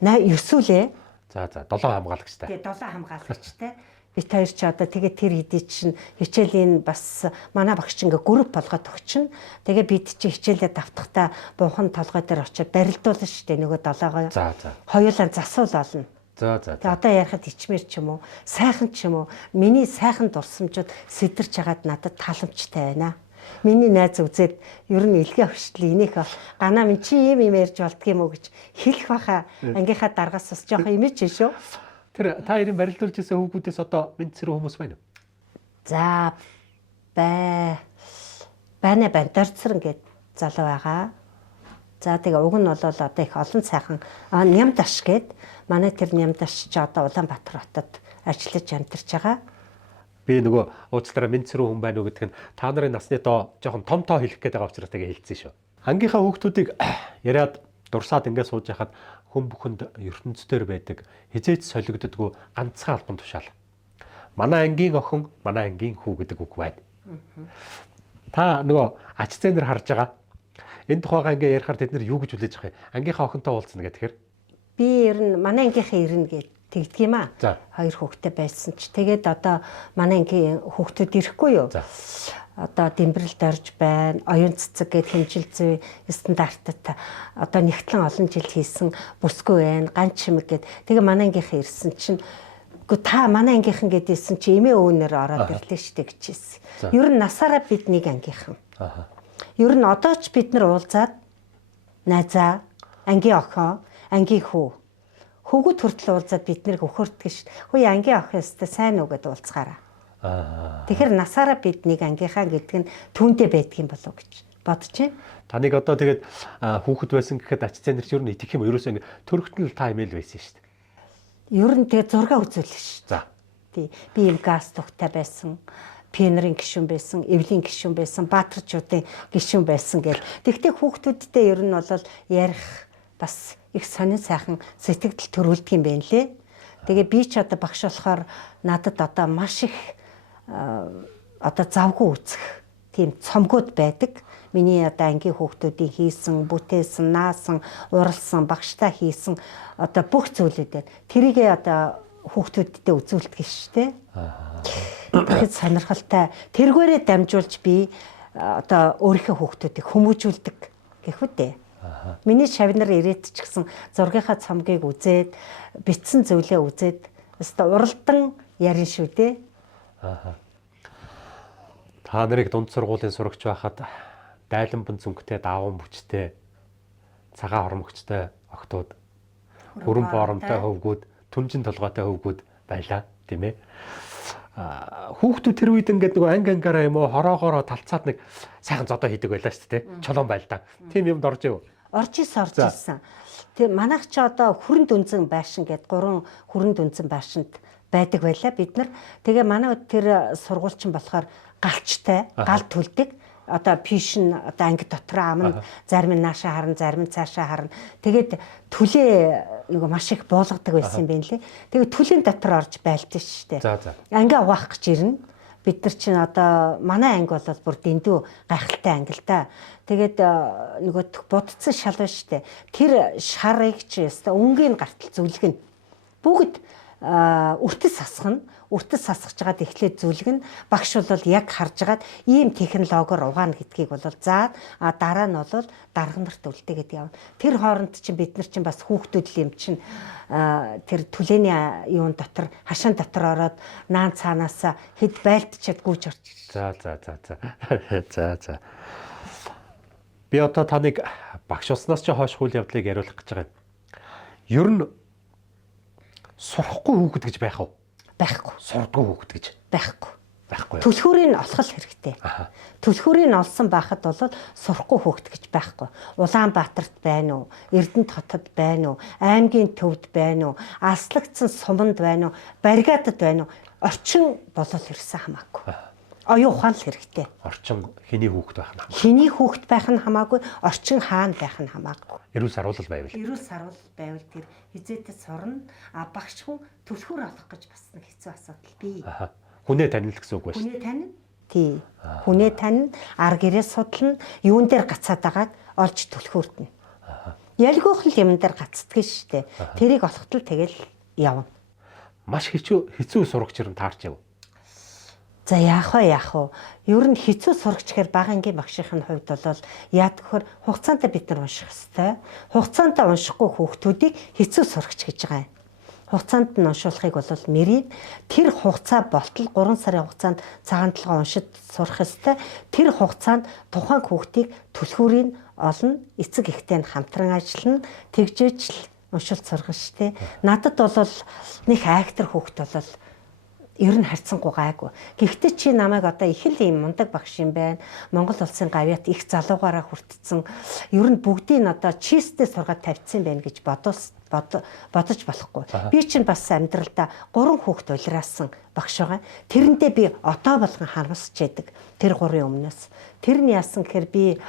9 үлээ. За 7 хамгаалагчтай. Тэгээ 7 хамгаалагчтай. Бид хоёр ч одоо тэгээ тэр хэдий чинь хичээлийн бас манай багш ингээ групп болгоод өгчин. Тэгээ бид чи хичээлээ давтахдаа бунхан толгой дээр очиод барилдуулна шүү дээ нөгөө 7-гоо. Хоёулаа засуул олно. Тэгээ одоо ярихад ичмэр ч юм уу, сайхан ч юм уу, миний сайхан дурсамжууд сэтэрч хагаад надад таламжтай байна. Миний найз үзээд ер нь илгээ хөшл энийг ганаа минь чи юм ярьж болдго юм уу гэж хэлэх баха ангийнхаа даргаас бас жоохон имиж шүү. Тэр та хоёрын барилдуулж ирсэн хүүхдүүдээс одоо мэд зэрэг хүмүүс байна уу? За байна дорцрон гэд залуу байгаа. За тэгээ уг нь бол одоо их олон сайхан Нямдаш гэд манай тэр Нямдаш ч одоо Улаанбаатар хотод ажиллаж амьдарч байгаа. Би нөгөө уучлаарай мэд зэрэг хүн байна уу гэдг нь та нарын насны доо жоохон том тоо хэлэх гээд байгаа учраас тэгээ хэлсэн шүү. Ангийнхаа хүүхдүүдийг яриад дурсаад ингээд сууж яхад хүн бүхэнд ертөнцийн байдаг хизээч солигддоггүй ганцхан албан тушаал. Манай ангийн охин, манай ангийн хүү гэдэг үг байна. Та нөгөө ач зээнээр харж байгаа. Энэ тухайгаа ингээ ярихаар тэд нар юу гэж хүлээж авах юм? Ангийнхаа охинтой уулзна гэхээр би ер нь манай ангийнхаа ирнэ гэж тэгдэг юм аа. 2 хүүхэдтэй байсан ч тэгээд одоо манай ангийн хүүхдүүд ирэхгүй юу? Одоо Дэмбэрэлд орж байна, оюун цэцэг гээд хэмжил зүй стандартад одоо нэгтлэн олон жил хийсэн бүсгүй байна, ганц чимэг гээд тэгээ манай ангийнхаа ирсэн чинь үгүй та манай ангийнхан гэдээсэн чи эмээ өвнөр ороод ирлээ штэ гэжсэн. Ер нь насаараа бид нэг ангийнхан. Ер нь одоо ч бид нар уулзаад найзаа, ангийн охин, ангийн хүү Хөвгүүд хүртэл уулзаад бид нэр өхөртгөн шүү. Хөөе ангийн ах ёстой сайн уу гэдээ уулзгаараа. Тэгэхээр насаараа бид нэг ангийнхаа гэдэг нь түүндээ байдаг юм болов гэж бодож байна. Таныг одоо тэгээд хүүхэд байсан гэхэд ач цэнэрч юу итгэх юм ерөөсөө ингэ төрөгтөн л та имэйл байсан шүү дээ. Ер нь тэгээ зураг үзүүлэх шүү. За. Тий. Би юм газ тухтай байсан. Пионерын гишүүн байсан, эвлийн гишүүн байсан, баатарчуудын гишүүн байсан гэл. Тэгтээ хүүхдүүдтэй ер нь бол ярих бас их сонин сайхан сэтгэл төрүүлдэг юм байна лээ. Тэгээ би ч одоо багш болохоор надад одоо маш их одоо завгүй үзэх тийм цомгууд байдаг. Миний одоо ангийн хүүхдүүдийн хийсэн, бүтээсэн, наасан, уралсан, багштай хийсэн одоо бүх зүйлүүдээ тэрийгээ одоо хүүхдүүдтэй үзүүлдэг шүү дээ. Тэгэхэд сонирхолтой. Тэргээрээ дамжуулж би одоо өөрийнхөө хүүхдүүдийг хүмүүжүүлдэг гэх үтэй. Миний шавнар ирээд ч гэсэн зургийнхаа цомгийг үзээд, битсэн зүйлээ үзээд өстой уралдан ярин шүү дээ. Та нарыг дунд сургуулийн сурагч байхад дайлан бун зүнгтэй дааван бүчтэй цагаан хормогчтой охтууд хүрэн боромтой хөвгүүд түнжин толгойтой хөвгүүд байлаа тийм ээ. Хүүхдүүд тэр үед ингээд нөгөө ангаараа юм уу хороогоороо талцаад нэг сайхан зодоо хийдэг байлаа шүү дээ. Чолоон байлдаа. Тийм юмд орж ив. Орж ирсэн. Тэг манайх ч одоо хүрэн дүнзэн байшин гэд 3 хүрэн дүнзэн байшинд байдаг байлаа бид нар. Тэгээ манай тэр сургуульчин болохоор галчтай, гал төлдөг. Одоо пишн одоо анги дотор амна зарим нь наашаа харна, зарим нь цаашаа харна. Тэгээд түлээ нөгөө маш их буулгадаг байсан юм байна лээ. Тэгээд түлийн дотор орж байлдсан шүү дээ. За. Анги угаах гэж ирнэ. Бид нар чинь одоо манай анги бол бүр дэндүү гайхалтай анги л да. Тэгээд нөгөө будцсан шал байна шүү дээ. Тэр шарыг чи өстой өнгийн гартал зүлгэн. Бүгд үртэс сасгана. Үртэс сасгаж байгаад эхлээд зүлгэн. Багш бол яг харж байгаад ийм технологиор угаана гэдгийг бол заад дараа нь бол дарга нарт үлдээгээд явна. Тэр хооронд чинь бид нар чинь бас хүүхдүүд л юм чинь тэр түлээний юун дотор хашаан дотор ороод наан цаанаасаа хэд байлтчиад гүйж орч. За. За. Би одоо таныг багш уснаас ч хойш үйл явдлыг яриулах гэж байгаа. Ер нь сурахгүй хүүхэд гэж байх уу? Байхгүй. Сурдгүй хүүхэд гэж Байхгүй. байхгүй. Түлхүүрийг олох хэрэгтэй. Түлхүүрийг олсон байхад бол сурахгүй хүүхэд гэж байхгүй. Улаанбаатарт байна уу? Эрдэнэт хотод байна уу? Аймгийн төвд байна уу? Аслагдсан суманд байна уу? Баригадад байна уу? Орчин болол ирсэн хамаагүй. Оюун ухаан л хэрэгтэй. Орчин хэний хүүхэд байх нь хамаагүй. Хэний хүүхэд байх нь хамаагүй, орчин хаана байх нь хамаагүй. Эрүүл саруулал байвал. Эрүүл саруулал байвал тэр хизээтэй сурна. Багш хүн түлхүүр олох гэж бас нэг хэцүү асуудал бий. Хүнээ танил гэсэн үг байна шүү. Хүнээ танил. Тий. Хүнээ танил, ар гэрээ судлана, юун дээр гацаад байгааг олж түлхүүртнэ. Ялгүйх л юм дээр гацдаг шүү дээ. Тэрийг олоход л тэгэл явна. Маш хэцүү сурагч юм таарч яв. За яах вэ? Ер нь хэцүү сурагч гэхээр бага ангийн багшийн хувьд бол яад гэхээр хугацаанд бид нар унших хэрэгтэй. Хугацаанд уншихгүй хүүхдүүдийг хэцүү сурагч гэж байгаа юм. Хугацаанд нь уншуулахыг бол мэрийн тэр хугацаа болтол 3 сарын хугацаанд цагаан толгой уншид сурах хэрэгтэй. Тэр хугацаанд тухайн хүүхдийг түлхүүрийг олно, эцэг эхтэй нь хамтран ажиллана, тэгжээч л уншилт сургана шүү дээ. Надад бол нэг актер хүүхд бол ер нь харьцангуй гайгүй. Гэхдээ чи намайг одоо их л юм мундаг багш юм байна. Монгол улсын гавьяат их залуугаараа хүртсэн. Ер нь бүгдийг одоо чистээ сургаад тавьчихсан байна гэж бодож болохгүй. Би чинь бас амьдралдаа 3 хүүхэд улираасан багш байгаа. Тэрэндээ би одоо болгон харамсч яадаг. Тэр 3-ын өмнөөс. Тэр нь яасан гэхээр би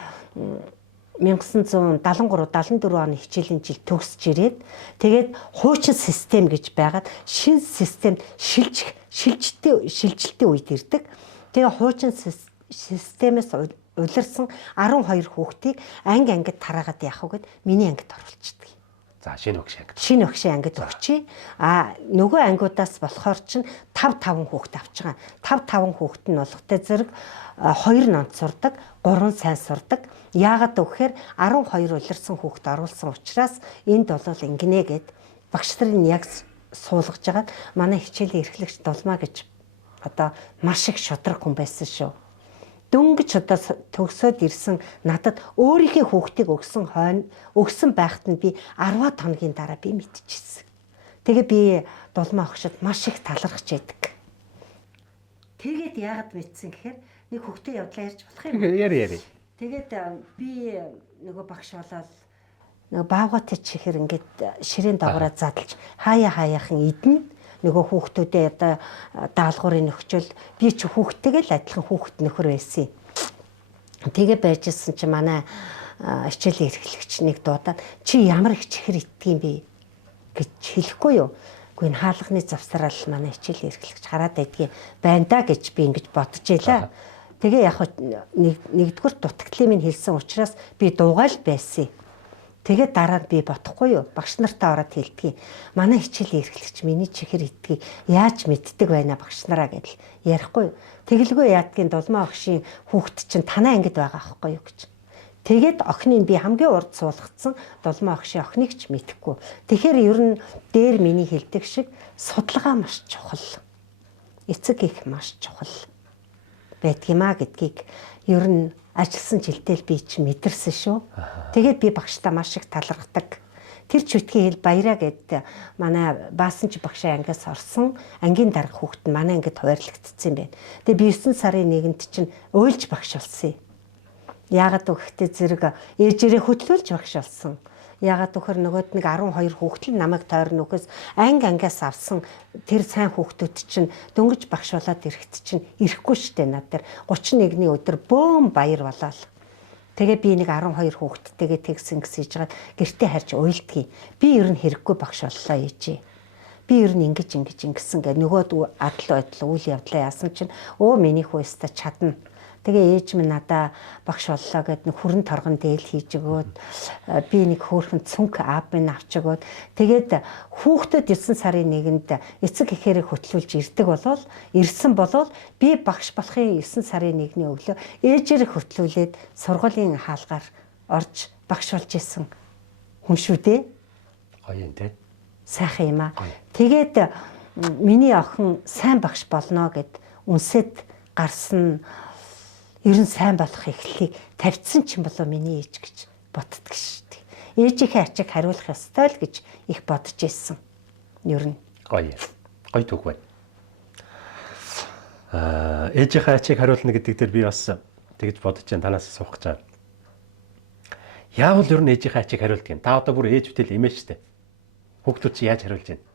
1973 74 оны хичээлийн жил төгсөж ирээд тэгээд хуучин систем гэж байгаад шинэ системд шилжилтийн үед ирдэг. Тэгээ хуучин системээс улирсан 12 хүүхдийг ангид тараагаад явах гээд миний ангид оруулчихдаг. За шинэ багш ангид. Шинэ багшийн ангид өгчий. Нөгөө ангиудаас болохоор чинь 5 хүүхэд авч байгаа. 5 хүүхэд нь болготой зэрэг 2 нонд сурдаг, 3 сайн сурдаг. Яагаад гэвэл 12 улирсан хүүхэд оруулсан учраас энд бол ингэнэ гэд багш нарын яг суулгаж байгаад манай хичээлийн эрхлэгч Долмаа гэж одоо маш их шудраг хүн байсан шүү. Дөнгөж одоо төгсөөд ирсэн надад өөрийнхөө хүүхдийг өгсөн байхад нь би 10 хоногийн дараа би мэдчихсэн. Тэгээ би дулмаа огшод маш их талархаж байдаг. Тэгээд яагаад мэдсэн гэхээр нэг хөвгтөө явдлаа ярьж болох юм. Яри. Тэгээд би нөгөө багш болоод нөгөө баавгатай чихэр ингээд ширээн дагавраа задлж хаяахан идэн нөгөө хүүхдүүдээ одоо даалгаврын нөхчөл би ч хүүхдтэйгээ л адилхан хүүхд нөхөр байсан. Тэгээ байжсэн чи манай хичээлийн эрхлэгч нэг дуудаад чи ямар их чихэр идтгийм бэ гэж хэлэхгүй юу? Гэхдээ энэ хаалганы завсрал манай хичээлийн эрхлэгч хараад байдгийн байна да гэж би ингэж бодож илаа. Тэгээ яг нэгдүгээр дутагдлын минь хэлсэн учраас би дуугаал байсан. Тэгээд дараа нь би бодохгүй юу? Багш нартаа ороод хэлдгийг. Манай хичээлийн эрхлэгч миний чихэр идтгийг яаж мэддэг байна багш нараа гэдэл ярихгүй юу? Тэгэлгүй яадгийн дулмаа огшийн хүүхэд чинь танаа ангид байгаа аахгүй юу гэж. Тэгээд охиныг би хамгийн урд суулгацсан дулмаа огшийн охиныг ч мэдэхгүй. Тэгэхээр ер нь дээр миний хэлдэг шиг судалгаа маш чухал. Эцэг их маш чухал байдгиймаа гэдгийг ер нь ажилласан жилдээ би ч мэдэрсэн шүү. Тэгээд би багштай маш их талархдаг. Тэр ч үтгийн хэл баяраа гэд манай баасан ч багшаа ангиас орсон ангийн дарга хүүхэд нь манай ангид хуваарлагдсан юм байна. Тэгээд би 9 сарын 1-нд чинь уйлж багш болсон. Яагаад гэвэл зэрэг ээжээрээ хөтлүүлж багш болсон. Яагаад гэхээр нөгөөд нэг 12 хүүхэд л намайг тойрно үхээс ангиас авсан тэр сайн хүүхдүүд чинь дөнгөж багш болоод ирэхэд чинь ирэхгүй штэ над дээр 31-ний өдөр бөөм баяр болоод. Тэгээ би нэг 12 хүүхэдтэйгээ тэгсэн гэж жагаад гэртээ харж уйлдгийг. Би ер нь хэрэггүй багш боллоо ээжээ. Би ер нь ингэсэн гэ нөгөөд адал үйл явдлаа яасан чинь миний хүү өстө чадна. Тэгээ ээж минь надаа багш боллоо гэд нэг хүрэн торгон дээл хийж өгөөд би нэг хөөрхөн цүнх аав минь авч өгөөд тэгээд хүүхдүүд 9 сарын 1-нд эцэг эхээрээ хөтлүүлж ирдэг болвол ирсэн болвол би багш болохын 9 сарын 1-ний өглөө ээжээрээ хөтлүүлээд сургуулийн хаалгаар орж багш болж исэн хүн шүү дээ. Гоё юм те. Сайхан юм аа. Тэгээд миний охин сайн багш болно гэд үнсэд гарсан ер нь сайн болох эхлэлийг тавьчихсан ч юм болоо миний ээж гэж боддог шүү дээ. Ээжийнхээ ачиг хариулах ёстой л гэж их бодож ирсэн. Ер нь. Гоё түүх байна. Ээжийнхээ ачиг хариулна гэдэг дээр би бас тэгж бодож байна. Танаас суух гэж байна. Яавал ер нь ээжийнхээ ачиг хариулдаг юм. Та одоо бүр ээж бүтэл эмээ шүү дээ. Хүүхдүүд чи яаж хариулж байна?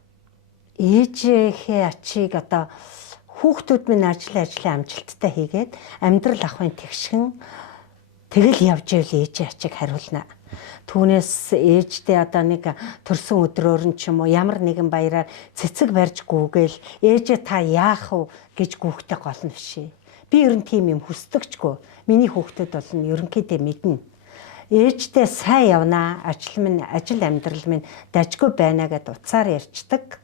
Ээжийнхээ ачиг одоо хүүхдүүд минь ажлын амжилттай хийгээд амьдрал ахын тэгшхэн тэгэл явж ивэл ээжийн ачиг хариулна. Түүнээс ээждээ одоо нэг төрсөн өдрөөр нь ч юм уу ямар нэгэн баяраар цэцэг барьж гүүгээл ээжээ та яах вэ гэж гүүхтэй гол нь бишээ. Би ер нь тийм юм хүсдэгчгүй. Миний хүүхдүүд бол нь ерөнхийдөө мэднэ. Ээждээ сайн явнаа, ажил амьдрал минь дажгүй байна гэд уцаар ярьцдаг.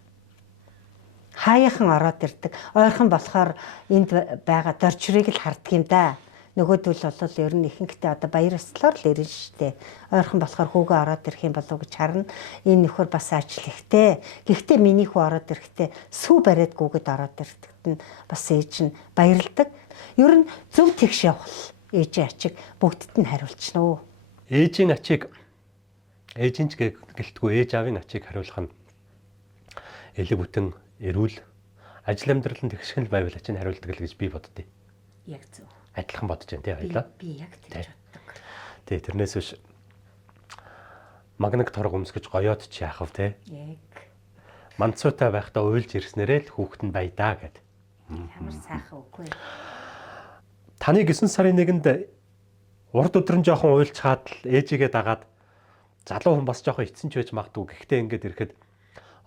Хаяахан ороод ирдэг. Ойрхон болохоор энд байгаа дорчрыг л харддаг юм да. Нөгөөдөл бол ер нь ихэнхдээ одоо баяр ёслоор л ирнэ штэ. Ойрхон болохоор хүүгээ ороод ирэх юм болов уу гэж харна. Энэ нөхөр бас ажил ихтэй. Гэхдээ миний хүү ороод ирэхдээ сүү бариад гүгэд ороод ирэхэд нь бас ээж нь баярлдаг. Ер нь зөв тэгш явах ээжийн ачиг бүгдд нь хариулчихна уу. Ээжийн ачиг ээжийн ч гэлтгүй ээж аавын ачиг хариулах нь элэг бүтэн эрүүл ажил амьдрал нь тэгшгэл байвал ачиг хариулдаг л гэж би боддیں۔ Яг зөв. Адилхан бодож байна тий хоёлаа. Би яг тэгж боддог. Тий тэрнээс биш магнаг торг өмсгөж гоёод ч яах вэ тий? Яг. Манцуутай байхдаа уйлж ирснээрээ л хүүхэд нь баядаа гэд. Ямар сайхан үгүй. Таны 9 сарын 1-нд урд өдрөн жоохон уйлж чаад л ээжигээ дагаад залуу хүн бас жоохон эцэн ч байж магадгүй. Гэхдээ ингээд ирэхэд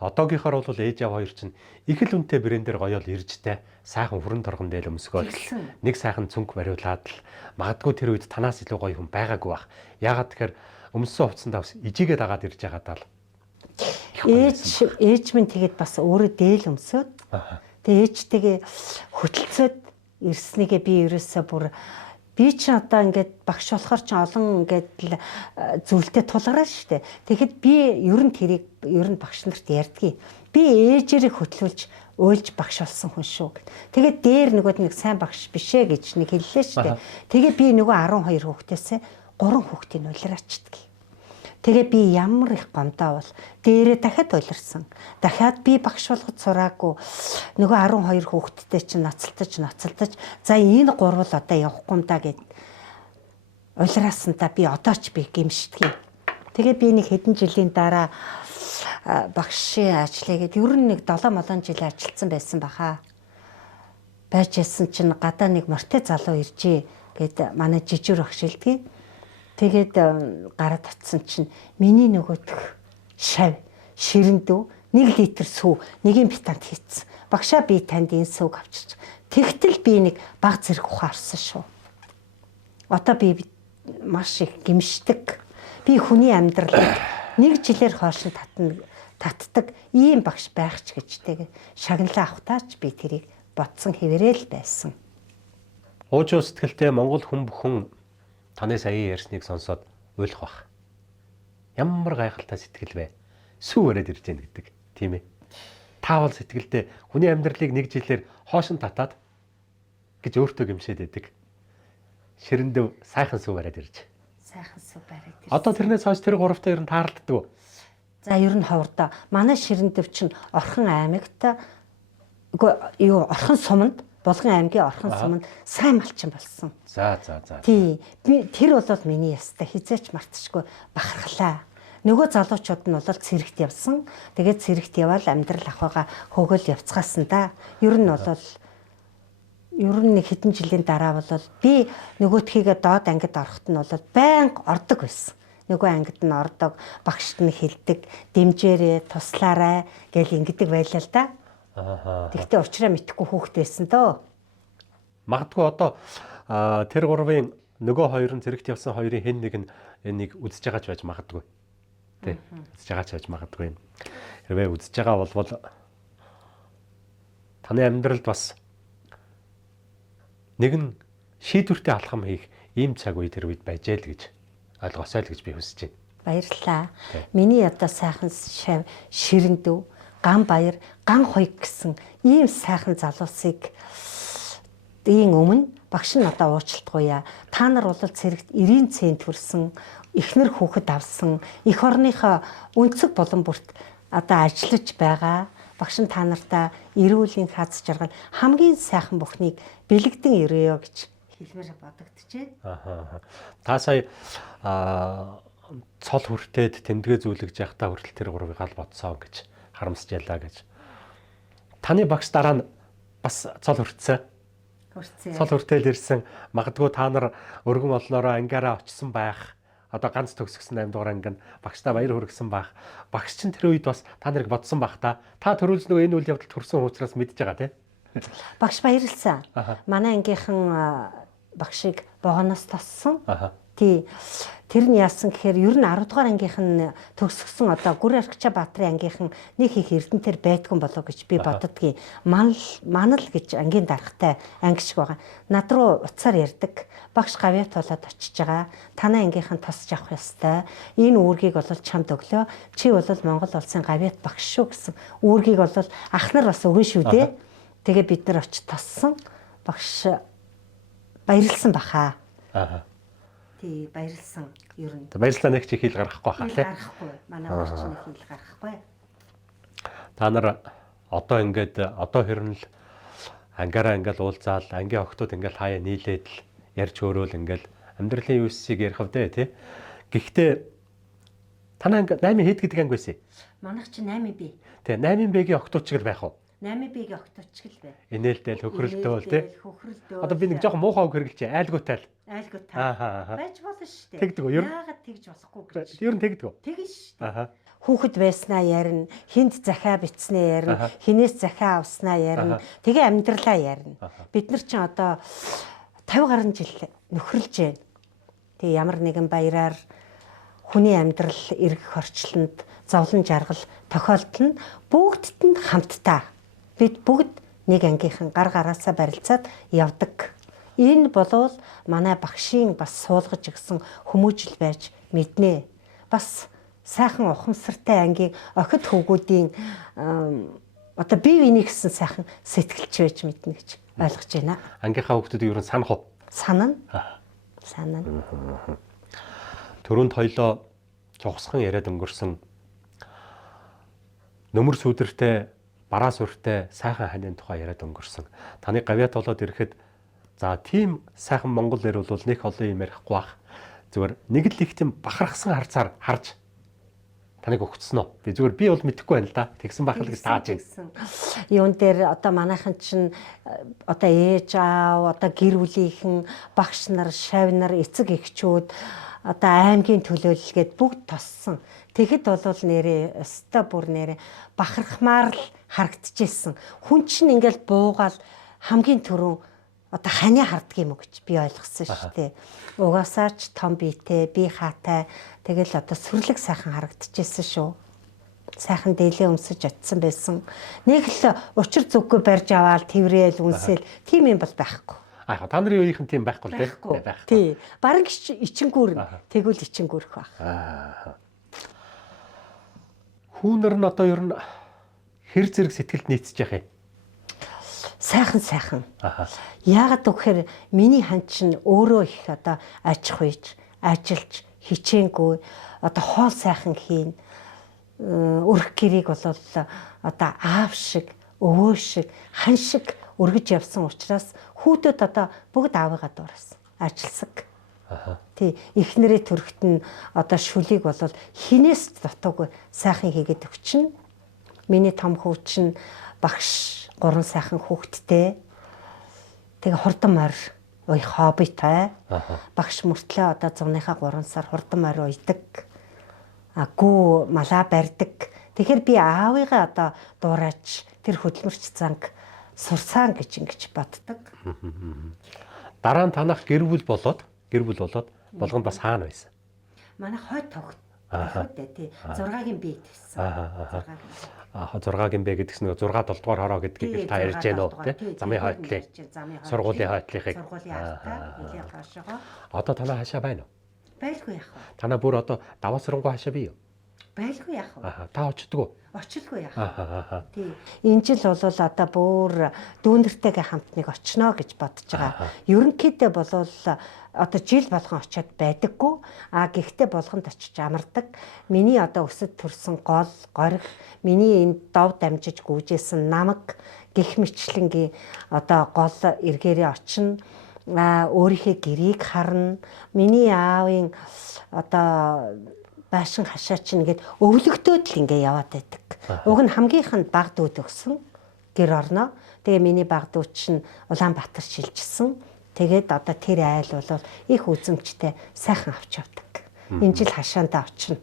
одоогийнхоор бол ээж аав хоёр чинь их л үнэтэй брэндээр гоёол иржтэй сайхан хүрэн торгон дээл өмсгөөл нэг сайхан цүнх бариулаад л магадгүй тэр үед танаас илүү гоё хүн байгаагүй бах. Яагаад тэгэхээр өмссөн хувцсандаа бас ижигээ дагаад ирж байгаадаа л ээж минь тэгээд бас өөрөө дээл өмсөд тэгээд ээжтэйгээ хөтөлцөөд ирснийгээ би ерөөсөө бүр би ч одоо ингээд багш болохоор ч олон ингээд л зүйлтэй тулгараа штэ. Тэгэхэд би ер нь багш нарт ярьдгийг. Би ээжээрээ хөтлүүлж уйлж багш болсон хүн шүү гэд. Тэгээд дээр нөгөөд нэг сайн багш бишээ гэж нэг хэллээ штэ. Тэгээ би нөгөө 12 хүүхдээсээ 3 хүүхдийг нулраачдаг. Тэгээ би ямар их гомдоо бол дээрээ дахиад улирсан. Дахиад би багш болгож сураагүй. Нөгөө 12 хүүхэдтэй чинь ноцолдож за энэ гурвал одоо явахгүй юм да гэд улираасантаа би одоо ч би гимшдэг юм. Тэгээ би нэг хэдэн жилийн дараа багшийн ажлыгээд ер нь нэг 7 жил ажилласан байсан баха. Байж ясан чинь гадаа нэг морте залуу иржээ гэд манай жижиг багш хэлдэг. Тэгээд гараад татсан чинь миний нөгөөх ширэндүү 1 литр сүү нэгийн битанд хийцэн. Багшаа би танд энэ сүүг авчирч. Тэгтэл би нэг баг зэрэг ухаарсан шүү. Одоо би маш их гимшдэг. Би хүний амьдралыг 1 жилээр хойш татдаг ийм багш байх ч гэж тэгээд шагналаа авахтаач би тэрийг бодсон хэвээрэл байсан. Уужуу сэтгэлтэй Монгол хүн бүхэн таны сая ярьсныг сонсоод ойлгох бах. Ямар гайхалтай сэтгэл вэ? Сүү өрөөд ирж гэнэ гэдэг, тийм ээ. Таавал сэтгэлдээ хүний амьдралыг 1 жилээр хоошин татаад гэж өөртөө гимшээд байдаг. Ширэндээ сайхан сүү бариад ирж. Сайхан сүү бариад ирж. Одоо тэрнээс хойш тэр гуравтаа ер нь таарлдаг уу? За ер нь ховрдоо манай Ширэндэв чинь Орхон аймагт Орхон суманд Булган аймгийн Орхон суманд сайн малчин болсон. За. Тий. Тэр бол миний ястай хизээч мартчихгүй бахархлаа. Нөгөө залуучууд нь бол цэрэгт явсан. Тэгээд цэрэгт явбал амьдрал ахыгаа хөөгөл явцгаасан да. Ер нь нэг хэдэн жилийн дараа бол би нөгөөдхийгээ доод ангид орохт нь бол байнга ордог байсан. Нөгөө ангид нь ордог, багшд нь хэлдэг, дэмжээрээ, туслаарай гэл ингэдэг байлаа л да. Тэгтээ уучраа мэдхгүй хүүхэд байсан дөө. Магадгүй одоо тэр гурвын нөгөө хоёр нь зэрэгт явсан хоёрын хэн нэг нь энийг үзэж байгаа ч байж магадгүй. Тэ. Үзэж байгаа ч байж магадгүй юм. Хэрвээ үзэж байгаа бол таны амьдралд бас нэгэн шийдвэртэй алхам хийх ийм цаг үе тэр үед байжээ л гэж ойлгосоо л гэж би хүсэж байна. Баярлалаа. Миний одоо сайхан Ширэндүү Ган Баяр, Ган Хоёг гэсэн ийм сайхан залуусыг ийм өмнө багш нь одоо уучлалтгүйя. Та нар бол цэрэгт 90 цент хүрсэн, эхнэр хүүхэд авсан, эх орныхоо өнцөг болон бүрт одоо ажиллаж байгаа. Багш нь та нартаа эрүүлийн хаз жаргал хамгийн сайхан бүхнийг бэлэгдэн ирээё гэж хэлмээр бодогдчихэ. Та сая цол хүртээд тэмдэгэ зүйлгэж явахдаа хүртэл тэр гурвыг гал бодсоо гэж харамсаж ялаа гэж. Таны багш дараа нь бас цол хүртсэн. Цол хүртэл ирсэн. Магадгүй та нар өргөн олноороо ангиараа очсон байх. Одоо ганц төгсгсөн 8 дугаар анги нь багштай баяр хүргэсэн байх. Багш чинь тэр үед бас та нарыг бодсон байх та. Та төрүүлж нөгөө энэ үйл явдалд хүрсэн учраас мэдж байгаа тийм. Багш баярлсан. Манай ангийнхан багшийг богоноос тоссон. Тий. Тэр нь яасан гэхээр ер нь 10 дугаар ангийнхан төгсгсөн одоо Гүр Аргачаа Баатрын ангийнхан нэг их эрдэнтэр байдгүй болоо гэж би боддгийн. Манал гэж ангийн даргатай анги шиг байгаа. Над руу уцаар ярддаг. Багш гавьяат болоод очиж байгаа. Танай ангийнхан тосч авах ёстой. Энэ үүргийг бол чамд өглөө. Чи бол Монгол улсын гавьяат багш шүү гэсэн үүргийг бол ах нар бас өгнө шүү дээ. Тэгээ бид нар очиж тоссон. Багш баярлсан баха. Тий, баярлсан ер нь. Баярлалаа нэг чи хил гаргахгүй хаа тий. Гаргахгүй. Манай багш чинь хил гаргахгүй. Та нар одоо ингээд одоо хэрнэл ангаараа ингээд уулзаал ангийн охтууд ингээд хаяа нийлээд л ярьж хөөрөөл ингээд амьдралын юусыг ярих вэ тий. Гэхдээ танаа ингээд 8 хэд гэдэг анги байсан? Манайх чи 8B. Тий, 8B-гийн охтууд ч гэл байх уу? 8B-гийн охтооч гэл бай. Инээлтэл хөхрөлдөөл тий. Хөхрөлдөөл. Одоо би нэг жоохон муухай үг хэрэглэж айлгуутайл. Айлгуутайл. Байж болно шүү дээ. Тэгдэг үү? Яагаад тэгж болохгүй гэж. Ер нь тэгдэг үү? Тэгнэ шүү дээ. Хүүхэд байснаа ярина, хинт захиа битснээ ярина, хинээс захиа авснаа ярина. Тэгээ амьдралаа ярина. Бид нар ч одоо 50 гаруй жил нөхөрлж байна. Тэгээ ямар нэгэн баяраар хүний амьдрал эргэх орчлонд зовлон жаргал тохиолдол нь бүгдд нь хамтдаа. Бид бүгд нэг ангийнхан гар гараасаа барилцаад явдаг. Энэ болвол манай багшийн бас суулгаж өгсөн хүмүүжил байж мэднэ. Бас сайхан ухамсартай ангийн охид хөвгүүдийн одоо бие биений гэсэн сайхан сэтгэлч байж мэднэ гэж ойлгож байна. Ангийнхаа хүүхдүүд юу н санах уу? Санана. Төрөнд хоёлоо зогсхон яриад өнгөрсөн нөмөр сүдэртэй бараа сүртэй сайхан ханийн тухай яриад өнгөрсөн. Таны гавьяат болоод ирэхэд за тийм сайхан монгол нэр бол нэг олон юм ярихгүй бах. Зүгээр нэг л их тийм бахархсан харж таныг өгцсөн үү? Би зүгээр би бол мэдэхгүй байна л да. Тэгсэн байх л гэж тааж байна. Юун дээр одоо манайхан чинь одоо ээж аав одоо гэр бүлийнхэн багш нар, шавь нар, эцэг эхчүүд одоо аймгийн төлөөлөлгээд бүгд тоссон. Тэгэхэд бол нэрээ өста бүр нэрээ бахархмаар л харагдчихсэн. Хүн чинь ингээл буугаал хамгийн түрүүн одоо ханиа харддаг юм уу гэж би ойлгосон шүү дээ. Угаасаа ч том биетэй, би хаатай тэгэл одоо сүрлэг сайхан харагдчихсэн шүү. Сайхан дээлээ өмсөж очсон байсан. Нэг л учир зүггүй барьж аваад тэврээл үнсэл тийм юм бол байхгүй. Та нарын үеийнхэн тийм байхгүй л дээ. Тий. Бараг ичингүүр тэгвэл ичингүүрх байх. Хүүнэр нь одоо ер нь хэр зэрэг сэтгэлд нийцэж яах юм? Сайхан. Яагаад гэхээр миний хан чинь өөрөө их одоо аж ахуйч, ажилч, хичээнгүй одоо хоол сайхан хийн. Өрх гэрийг бол одоо аав шиг, өвөө шиг, хан шиг өргөж явсан учраас хүүдэд одоо бүгд аавыгаа дуурсан. Ажилсаг. Тий, эхнэрээ төрөхт нь одоо шүлийг бол хинээс дутуугүй сайхан хийгээд өгчин. Миний том хүү чинь багш 3 сайхан хүүхэдтэй. Тэгээ хурдан морь ой хоббитай. Багш мөртлөө одоо 100-ийнхаа 3 сар хурдан морь уйдаг. Гүү малаа барьдаг. Тэгэхээр би аавыгаа одоо дуурайч тэр хөдөлмөрч занг сурсаан гэж ингэж боддог. Дараа нь танах гэр бүл болоод болгонд бас хаана байсан? Манай хойд тогт. Тий. 6-гийн бие гэсэн. 6-гийн бэ гэдгс нэг 6 7 дугаар хороо гэдгийг та ярьж байна уу тий? Замын хойдлын. Сургуулийн хойдлынхыг. Сургуулийн артаа нэлийн хашаага. Одоо танаа хашаа байна уу? Байлгүй яах вэ? Танаа бүр одоо даваа сургуулийн хашаа бий юу? Байлгүй яах вэ? Та очдгоо. Очилгүй яах. Тий. Энэ жил бол одоо бүр дүүнэртэйгээ хамт нэг очно гэж бодож байгаа. Ерөнхийдөө бол одоо жил болгон очиад байдаггүй. Гэхдээ болгонд очиж амардаг. Миний одоо өсөд төрсэн гол, горих, миний энэ дов дамжиж гүйжсэн намаг гих мэтлэнгийн одоо гол эргээрээ очино. Өөрийнхөө гэрийг харна. Миний аавын одоо байшин хашаа чинь ингээд өвлөгдөөд л ингээ яваад байдаг. Уг нь хамгийн баг дүүд өгсөн гэр орноо. Тэгээ миний баг дүүд чинь Улаанбаатар шилжсэн. Тэгээд одоо тэр айл бол их үзэмжтэй сайхан авч явдаг. Энэ жил хашаандаа очино.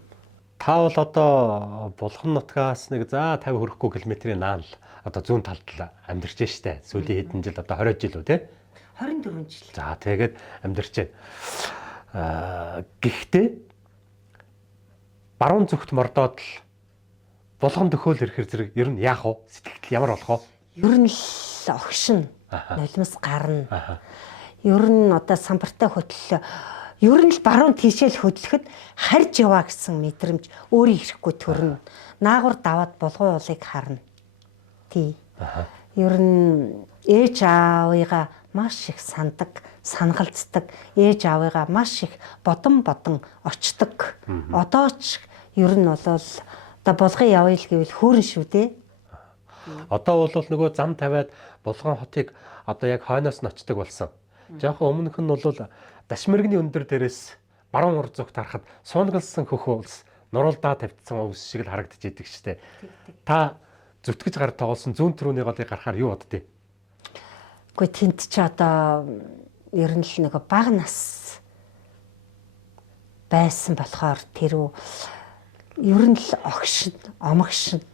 Та бол одоо Булган нутгаас нэг 50 хүрэхгүй километрийн наан л одоо зүүн талд амьдарч штэ. Сүүлийн хэдэн жил одоо 20 жил үү те? 24 жил. За тэгээд амьдарч байна. Гэхдээ баруун зүгт мордоод л Булган төхөөл ирэхэр зэрэг ер нь яах вэ? Сэтгэл ямар болох вэ? Ер нь л огшин. Нулимс гарна. Ер нь одоо самбартай хөдлөлөө. Ер нь л баруун тийшээл хөдлөхөд харж яваа гэсэн мэдрэмж өөрөө ирэхгүй төрнө. Наагур даваад булгуй уулыг харна. Тий. Ер нь ээж аавыгаа маш их сандаг, сангалцдаг. Ээж аавыгаа маш их бодон очдог. Одоо ч ер нь бол одоо булгын явъя л гэвэл хөөрн шүү дээ. Одоо бол нөгөө зам тавиад Булган хотыг одоо яг хойноос нь очдог болсон. Жохон өмнөх нь бол Дашмиргны өндөр дээрээс баруун урд зүгт харахад суунгалсан хөх улс нуруулдаа тавьдсан ус шиг л харагдаж идэг штэ. Та зүтгэж гар тоглосон зүүн төрөний голыг гарахаар юу боддгийг? Гэхдээ тэнд ч одоо ер нь л нэг бага нас байсан болохоор тэр ер нь л огшин, омогшин.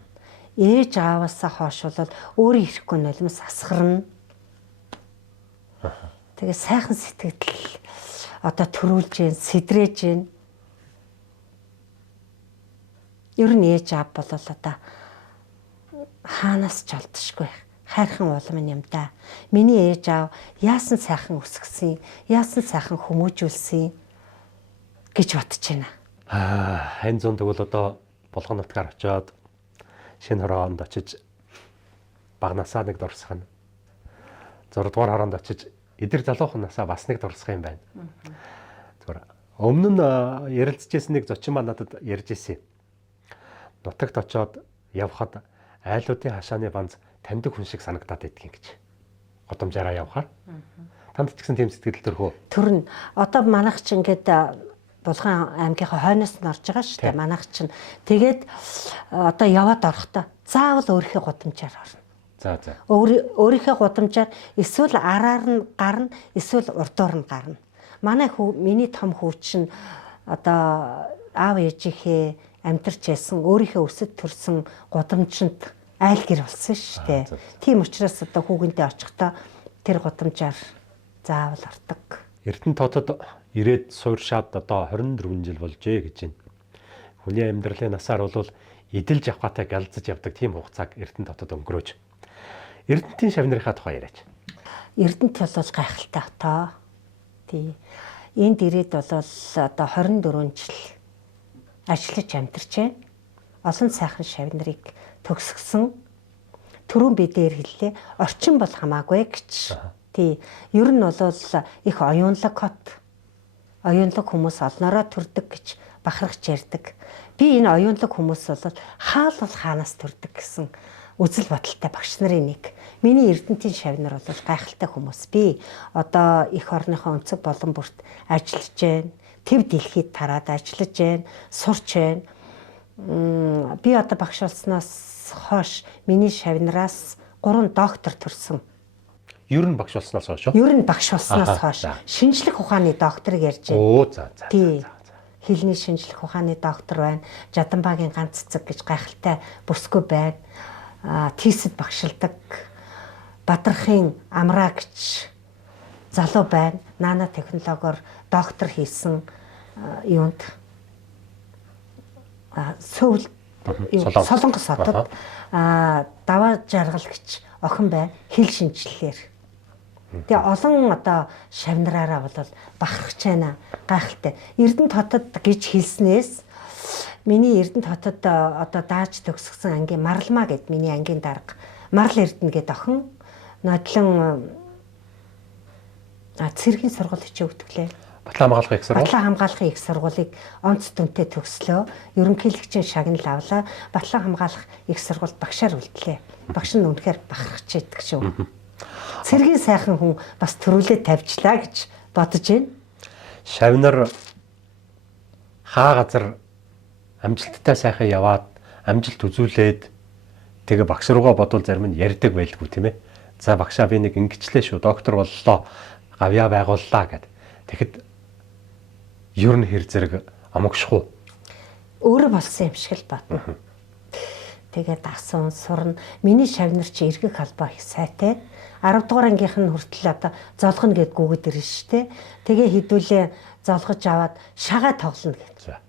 Ээж ааваасаа хойш бол өөрөө ирэхгүй нулимс асгарна. Тэгээ сайхан сэтгэл одоо төрүүлж гэн, сэдрэж гэн. Ер нь ээж аав бол одоо хаанаас ч олдшгүй хайрхан улам юм да. Миний ээж аав яасан сайхан өсгсөн, яасан сайхан хүмүүжүүлсэн гэж бодож байна. Энэ зүүн тэгвэл одоо Булган нутгаар очиод шинэ хороонд очиж багнасаа нэг дурсах нь. 6 дугаар хороонд очиж эдэр залуухан насаа бас нэг дурсах юм байна. Зүгээр Өмнө нь ярилцжсэн нэг зочин маань надад ярьж ирсэн. Нутагт очоод явхад айлуудын хашааны банз таньдаг хүн шиг санагдаад байдгийг гэж. Годамжаараа явхаар. Танд ч гэсэн тийм сэтгэл төрхөө. Төрн одоо манайх ч ингээд Булган аймгийнхаа хойноос нь орж байгаа шүү дээ. Манайх чинь тэгээд одоо яваад орохдоо заавал өөрийнхөө гудамжаар орно. За. Өөрийнхөө гудамжаар эсвэл араар нь гарна, эсвэл урдуур нь гарна. Миний том хүү чинь одоо аав ээжийнхээ амьдарч байсан өөрийнхөө өсөд төрсэн гудамжинд айл гэр болсон шүү дээ. Тийм учраас одоо хүүгэнтэй очихдоо тэр гудамжаар заавал ордог. Эрдэнэ хотод ирээд сууршаад одоо 24 жил болжээ гэж байна. Хүний амьдралын насаар бол эдэлж авахтай галзаж явдаг тийм хугацааг Эрдэнэ хотод өнгөрөөж. Эрдэнэтийн шавнырынхаа тухай яриач. Эрдэнэт бол гайхалтай хотоо. Тий. Энд ирээд бол одоо 24 жил ажиллаж амьдарч байна. Олон сайхан шавнырыг төгсгсөн. Түрүүн би дээр хэллээ. Орчин бол хамаагүй гэж. Тий. Ер нь бол их оюунлаг хот. Оюунлаг хүмүүс олноороо төрдөг гэж бахархаж ярьдаг. Би энэ оюунлаг хүмүүс бол хаал бол хаанаас төрдөг гэсэн үзэл бодолтой багш нарын нэг. Миний Эрдэнэтийн шавнар бол гайхалтай хүмүүс. Би одоо эх орныхоо өнцөг болон бүрт ажиллаж байна. Төв дэлхийд тараад ажиллаж байна. Сурч байна. Би одоо багш болсноос хойш миний шавнараас 3 доктор төрсөн. Ер нь багш болсноос хойш уу? Ер нь багш болсноос хойш шинжлэх ухааны докторыг ярьж байна. Оо за. Хэлний шинжлэх ухааны доктор байна. Жаданбаагийн ганц цэцэг гэж гайхалтай бүсгүй байна. Тийсэд багшилдаг. Бадрахын амраа гэж залуу байна. Нано технологиор доктор хийсэн юунд Сөүл Солонгос хотод даваа жаргал гэж охин байна. Хэл шинжилгээр. Тэгээ олон одоо шавнараараа бол бахархаж байна. Гайхалтай. Эрдэнэт хотод гэж хэлснээс миний Эрдэнэт хотод одоо дааж төгсгсөн ангийн Марлмаа гэд миний ангийн дарга Марл Эрдэнэ гэд охин нодлон цэргийн сургууль хичээ өгдөглээ. Батлан хамгаалахын их сургууль. Батлан хамгаалахын их сургуулийг онц дүнтэй төгслөө. Ерөнхийлөгчийн шагнал авлаа. Батлан хамгаалах их сургуульд багшаар үлдлээ. Багш нь үнэхээр бахархаж яддаг шүү. Цэргийн сайхан хүн бас төрүүлээ тавьчлаа гэж бодож байна. Шавнар хаа газар амжилттай сайхан яваад амжилт үзүүлээд тэгээ багш руугаа бодвол зарим нь ярьдаг байлгүй тийм ээ. За багшаа би нэг ингэчлээ шүү. Доктор боллоо. Гавьяа байгууллаа гэд. Тэгэхэд ер нь хэр зэрэг амгшгүй. Өөрөө болсон юм шиг л батна. Тэгээд асуун сурна. Миний шавнар чи эргэх албаа их сайтай. 10 дугаар ангийнх нь хүртэл одоо золгоно гэд гүгэд ирнэ штэ. Тэгээ хідүүлээ золгож аваад шагаа тоглоно гэж.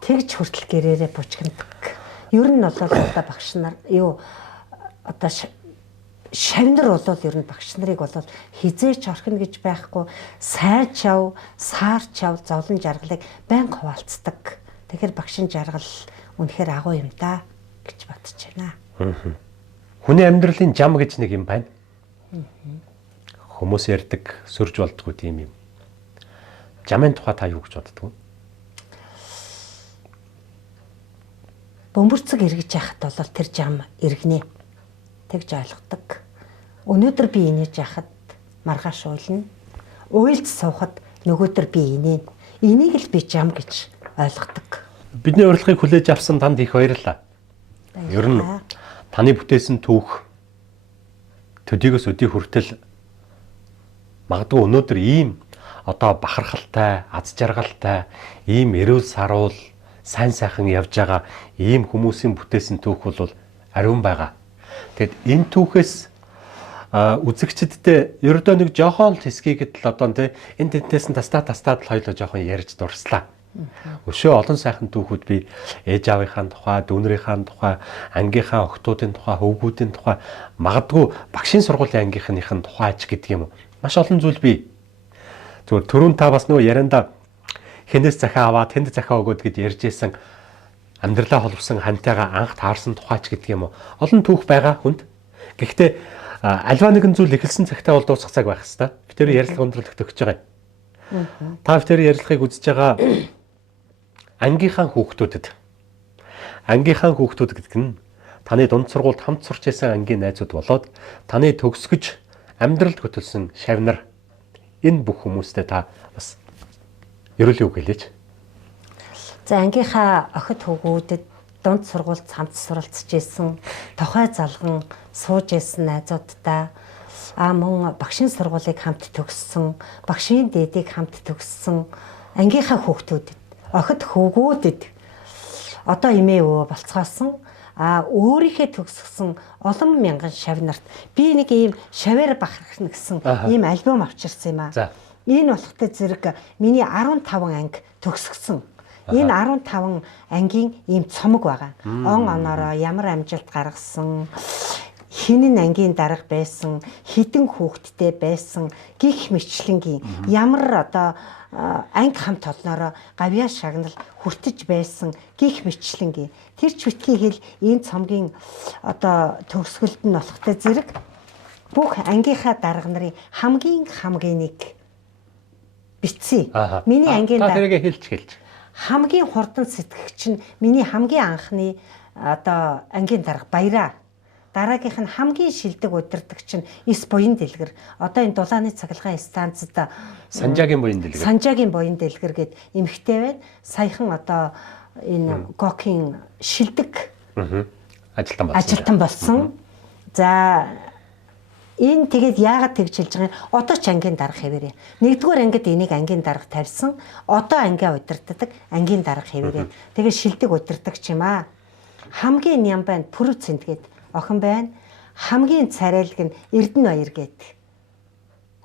Тэгж хүртэл гэрээрээ бучгиндаг. Ер нь бол одоо багш нар одоо шавнар бол ер нь багш нарыг бол хизээч орхино гэж байхгүй. Сайж яв, саарч яв зовлон жаргалыг байнга хуваалцдаг. Тэгэхээр багшийн жаргал үнэхээр агуу юм да гэж бодож байна. Хүний амьдралын жам гэж нэг юм байна. Хүмүүс ярьдаг, сөрж болдгоо тийм юм. Жамын тухай та юу гэж боддог вэ? Бөмбөрцөг эргэж яхад бол тэр жам эргэнэ. Тэгж ойлгодог. Өнөөдөр би инээж яхад маргааш уулна. Уйлж суухад нөгөөдөр би инээ. Энийг л би жам гэж ойлгодог. Бидний урилгыг хүлээж авсан танд их баярлалаа. Ер нь таны бүтээсэн түүх төдийгөөс өдий хүртэл магадгүй өнөөдөр ийм одоо бахархалтай, аз жаргалтай, ийм эрүүл саруул, сайн сайхан явж байгаа ийм хүмүүсийн бүтээсэн түүх бол ариун байгаа. Тэгэд энэ түүхээс үзэгчдэд ердөө нэг жоохон л хэсгийг л одоо энэ тентээс нь тастаад л хоёлоо жоохон ярьж дурслаа. Өшөө олон сайхан түүхүүд би ээж аавынхаа тухай, дүүнрийнхаа тухай, ангийнхаа охтуудын тухай, хөвгүүдийн тухай, магадгүй багшийн сургуулийн ангийнхныхын тухай ч гэдэг юм уу. Маш олон зүйл би зүгээр түрүүн та бас нөгөө ярианда хэнээс захиа аваад тэнд захиа өгөөд гэж ярьж исэн амьдралаа холбосон хантайгаа анх таарсан тухай ч гэдэг юм уу. Олон түүх байгаа хүнд. Гэхдээ альва нэгэн зүйл эхэлсэн цагтаа бол дуусах цаг байх хэвээр. Би тэр ярилцлага өндөрлөлт өгч байгаа юм. Та бүхэн ярилцлагыг үзэж байгаа ангийнхаа хүүхдүүдэд гэдэг нь таны дунд сургуульд хамт сурч байсан ангийн найзууд болоод таны төгсгөж амьдралд хөтөлсөн шавнар энэ бүх хүмүүстэй та бас ерөөлөө үг хэлээч. За ангийнхаа охид хүүгүүдэд дунд сургуульд хамт суралцж исэн, тохой залган сууж исэн найзуудтай мөн багшийн сургуулийг хамт төгссөн, багшийн дээдийг хамт төгссөн ангийнхаа хүүхдүүдэд, охид хүүгүүдэд одоо эмээ өвөө болцгоосон өөрийнхөө төгсгсөн олон мянган шавнарт би нэг ийм шавар бахархна гэсэн ийм альбом авчирсан юм аа. Энэ болохтой зэрэг миний 15 анги төгсгсөн. Энэ 15 ангийн ийм цомог байгаа. Он оноороо ямар амжилт гаргасан, хинэн ангийн дарга байсан, хідэн хүүхэдтэй байсан, гих мэтлэнгийн ямар одоо анги хамт олноороо гавьяа шагнал хүртэж байсан гих мэтлэнгийн тэр ч битгий хэл энэ цомгийн одоо төгсгөлд нь болохтой зэрэг бүх ангийнхаа дарга нарын хамгийн нэг битсэн. Миний ангийн дарга тэрийг хэлж хамгийн хурдан сэтгэгч нь миний хамгийн анхны одоо ангийн дарга Баяраа. Дараагийнх нь хамгийн шилдэг удирдагч нь Эс буян дэлгэр. Одоо энэ дулааны цахилгаан станцад Санжаагийн буян дэлгэр гээд эмхтэй байна. Саяхан одоо энэ Гокийн шилдэг ажилтан болсон. За энэ тэгээд яагаад тэгж хэлж байгаа юм? Одоо ч ангийн дарга хэвээрээ. Нэгдүгээр ангид энийг ангийн дарга тавьсан. Одоо ангиа удирддаг ангийн дарга хэвээрээ. Тэгээд шилдэг удирдагч юм аа. Хамгийн ням байна Пүрүцэнд гээд охин байна. Хамгийн царайлаг нь Эрдэнэбаяр гээд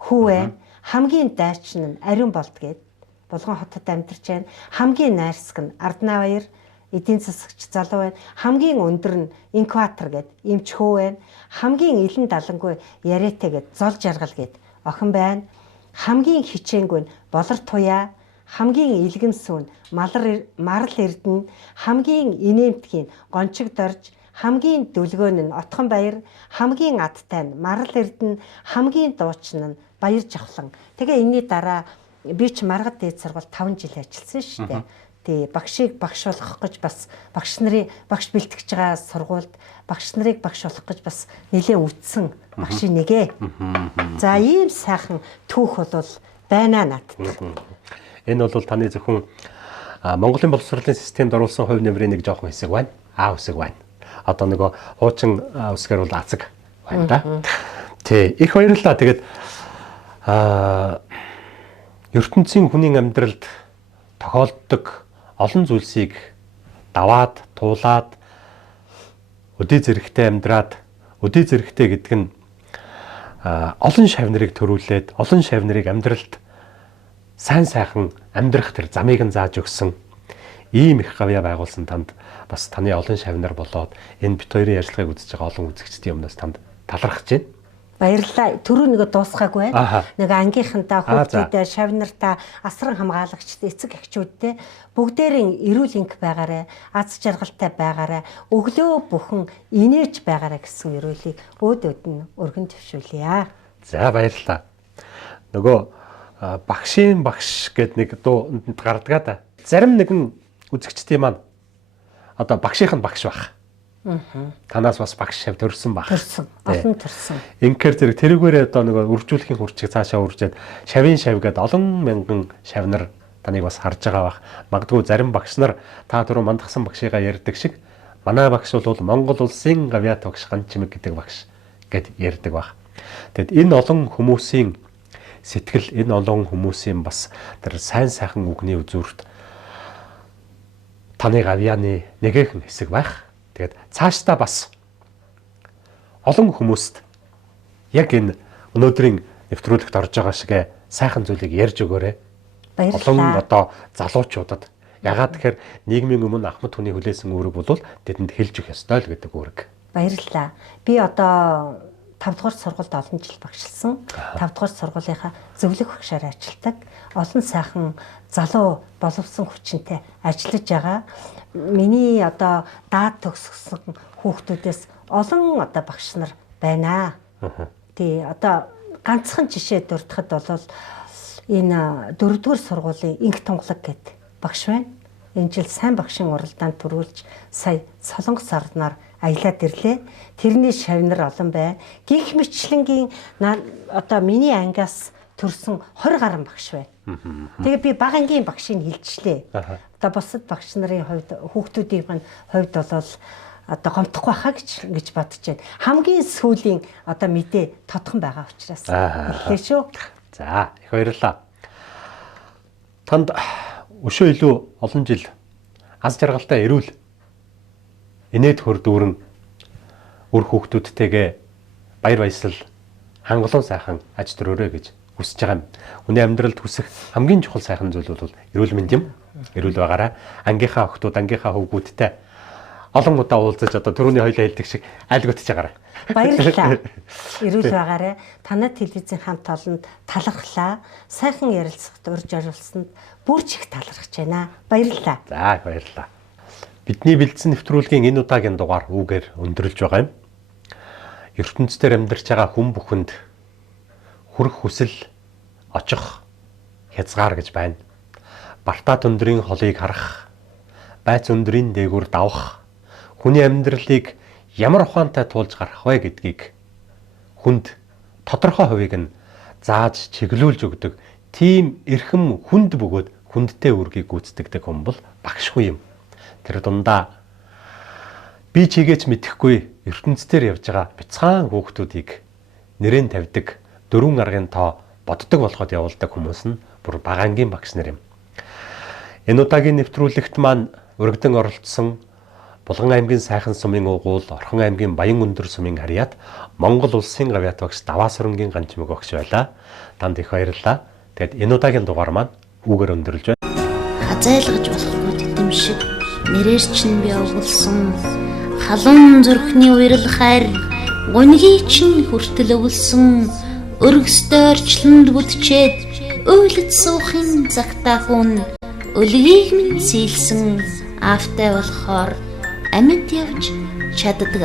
хүү байна. Хамгийн дайчин нь Ариун болд гээд Булган хотод амьдарч байна. Хамгийн найрсаг нь Арднабаяр эдийн засагч залуу байна. Хамгийн өндөр нь Инкватор гээд эмч хүү байна. Хамгийн илэн далангүй Яриатэй гээд Зол жаргал гээд охин байна. Хамгийн хичээнгүй нь Болор туяа, хамгийн илгэмсүүн Марл Эрдэнэ, хамгийн инээмтгийн Гончиг дорж, хамгийн дүлгөөн нь Отхон баяр, хамгийн адтай нь Марл Эрдэнэ, хамгийн дуучин нь Баяр Жавхлан. Тэгээ энэний дараа би ч Маргад дээд сургууль 5 жил ажилласан шүү дээ. Тий, багшийг багш болгох гэж бас багш бэлтгэж байгаа сургуульд багш нарыг багш болох гэж бас нэлээд үтсэн багшийн нэгэ. За ийм сайхан түүх бол байна надад. Энэ бол таны зөвхөн Монголын боловсролын системд оруулсан хувь нэмрийн нэг жоохон хэсэг байна. Хэсэг байна. Одоо нөгөө хуучин үсгээр бол азаг байна да. Тий, их баярлалаа. Тэгээд ертөнцийн хүний амьдралд тохиолддог олон зүйлсийг даваад, туулаад, өдий зэрэгтэй амьдраад, өдий зэрэгтэй гэдэг нь олон шавнарыг төрүүлээд, олон шавнарыг амьдралд сайн сайхан амьдрах тэр замыг нь зааж өгсөн ийм их гавьяа байгуулсан танд бас таны олон шавнар болоод энэ бит хоёрын ярилцлагыг үзэж байгаа олон үзэгчдийн өмнөөс танд талархаж байна. Баярлалаа. Түрүү нэг дуусгаагүй байна. Нэг ангийнхантаа хүүхдүүдээ, шавнартаа, асран хамгаалагчдаа, эцэг эхчүүдтэй бүгдээрийн эрүүл энх байгаарай, аз жаргалтай байгаарай, өглөө бүхэн инээж байгаарай гэсэн ерөөлийг өөд нь өргөн төвшүүлье. За баярлалаа. Нөгөө багшийн багш гэд нэг дуу гардгаа да. Зарим нэгэн үзэгчдийн маань одоо багшийнх нь багш байх. Танаас бас багш шав төрсөн баг. Олон төрсөн. Инхээр зэрэг тэрүүгээрээ одоо нөгөө үржүүлэхийн хурцыг цаашаа үржээд шавийн шав гээд олон мянган шавнар таныг бас харж байгаа бах. Магадгүй зарим багш нар та түрүү мандахсан багшигаа ярьдаг шиг манай багш бол Монгол улсын гавьяа тогш ган чимэг гэдэг багш гэд ярьдаг бах. Тэгэд энэ олон хүмүүсийн сэтгэл, энэ олон хүмүүсийн бас тэр сайн сайхан үгний үзүүрт таны гавьяаны нэгэн хэсэг байх. Тэгээд цаашдаа бас олон хүмүүст яг энэ өнөөдрийн нэвтрүүлэгт орж байгаа шиг сайхан зүйлийг ярьж өгөөрэй. Олон одоо залуучуудад ягаад тэгэхээр нийгмийн өмнө ахмад хүний хүлээсэн үүрэг бол тэдэнд хэлж өгөх ёстой л гэдэг үүрэг. Баярлалаа. Би одоо 5 дугаар сургуульд олон жил багшилсан. 5 дугаар сургуулийнхаа зөвлөх багшаар ажилладаг. Олон сайхан залуу боловсон хүчинтэй ажиллаж байгаа. Миний одоо даад төгсгсөн хүүхдүүдээс олон одоо багш нар байна. Тий, одоо ганцхан жишээ дурдахад бол энэ 4-р сургуулийн инх тунгалаг гэдэг багш байна. Энэ жил сайн багшийн уралдаанд төрүүлж сая Солонгос орноор аялаад ирлээ. Тэрний шавнар олон бай. Гих мэтлэнгийн одоо миний ангиас төрсэн 20 гаруй багш байна. Тэгээ би бага ангийн багшийг хилчлээ. Одоо бусад багш нарын хувьд хүүхдүүдийн хувьд бол одоо гомдохгүй байхаа гэж бодож байна. Хамгийн сүүлийн одоо мэдээ тодхон байгаа учраас хэлээ шүү. За, их баярлалаа. Танд өшөө илүү олон жил аз жаргалтай эрүүл инээд хөр дүүрэн үр хүүхдүүдтэйгээ баяр баясгал хангалуун сайхан аж төрөөрэй гэж хүсэж байгаа юм. Хүний амьдралд хүсэх хамгийн чухал сайхан зүйл бол эрүүл мэнд юм. Эрүүл байгаарай. Ангийнхаа охтууд, ангийнхаа хөвгүүдтэй олон удаа уулзаж одоо түрүүний хоёлаа хэлдэг шиг айлгуутж байгаарай. Баярлалаа. Эрүүл байгаарай. Танай телевизийн хамт олонд талархлаа. Сайхан ярилцахад урьж оруулсанд бүр ч их талархаж байна. Баярлалаа. За, баярлалаа. Бидний бэлдсэн нэвтрүүлгийн энэ удаагийн дугаар үүгээр өндөрлж байгаа юм. ертөнцийн амьдарч байгаа хүн бүхэнд хүрэх хүсэл очих хязгаар гэж байна. Бартаа өндрийн холыг харах, байц өндрийн дээгүүр давах, хүний амьдралыг ямар ухаантай туулж гарах вэ гэдгийг хүнд тодорхой хувийг нь зааж чиглүүлж өгдөг тийм эрхэм хүнд бөгөөд хүндтэй үргийг гүйцэтгэдэг хүн бол багшгүй юм. Тэр дундаа би чигээч мэдэхгүй ертөнцийн явж байгаа бяцхан хүүхдүүдийг нэрэн тавьдаг, дөрвөн аргын тоо боддог болоход явуулдаг хүмүүс нь бүр багаангийн багш нар юм. Энэ удаагийн нэвтрүүлэгт маань өргөдөн оролцсон Булган аймгийн Сайхан сумын угуул, Орхон аймгийн Баян өндөр сумын харьяат, Монгол улсын гавьяат багш Даваас өрнгийн ганчмаг багш байлаа. Танд их баярлалаа. Тэгэд энэ удаагийн дугаар маань үүгээр өндөрлж байна. Хазайлгаж болохгүй тэтэм шиг нэрээр чинь би овголсон. Халуун зүрхний уйрал хайр, гуньгийн чинь хүртэл өвлсөн. Өргөстөөрчлөнд бүдчээд өөлөд суухын цагтаа хүн өлгийг минь сийлсэн. Аавтай болохоор амьд явж чаддаг.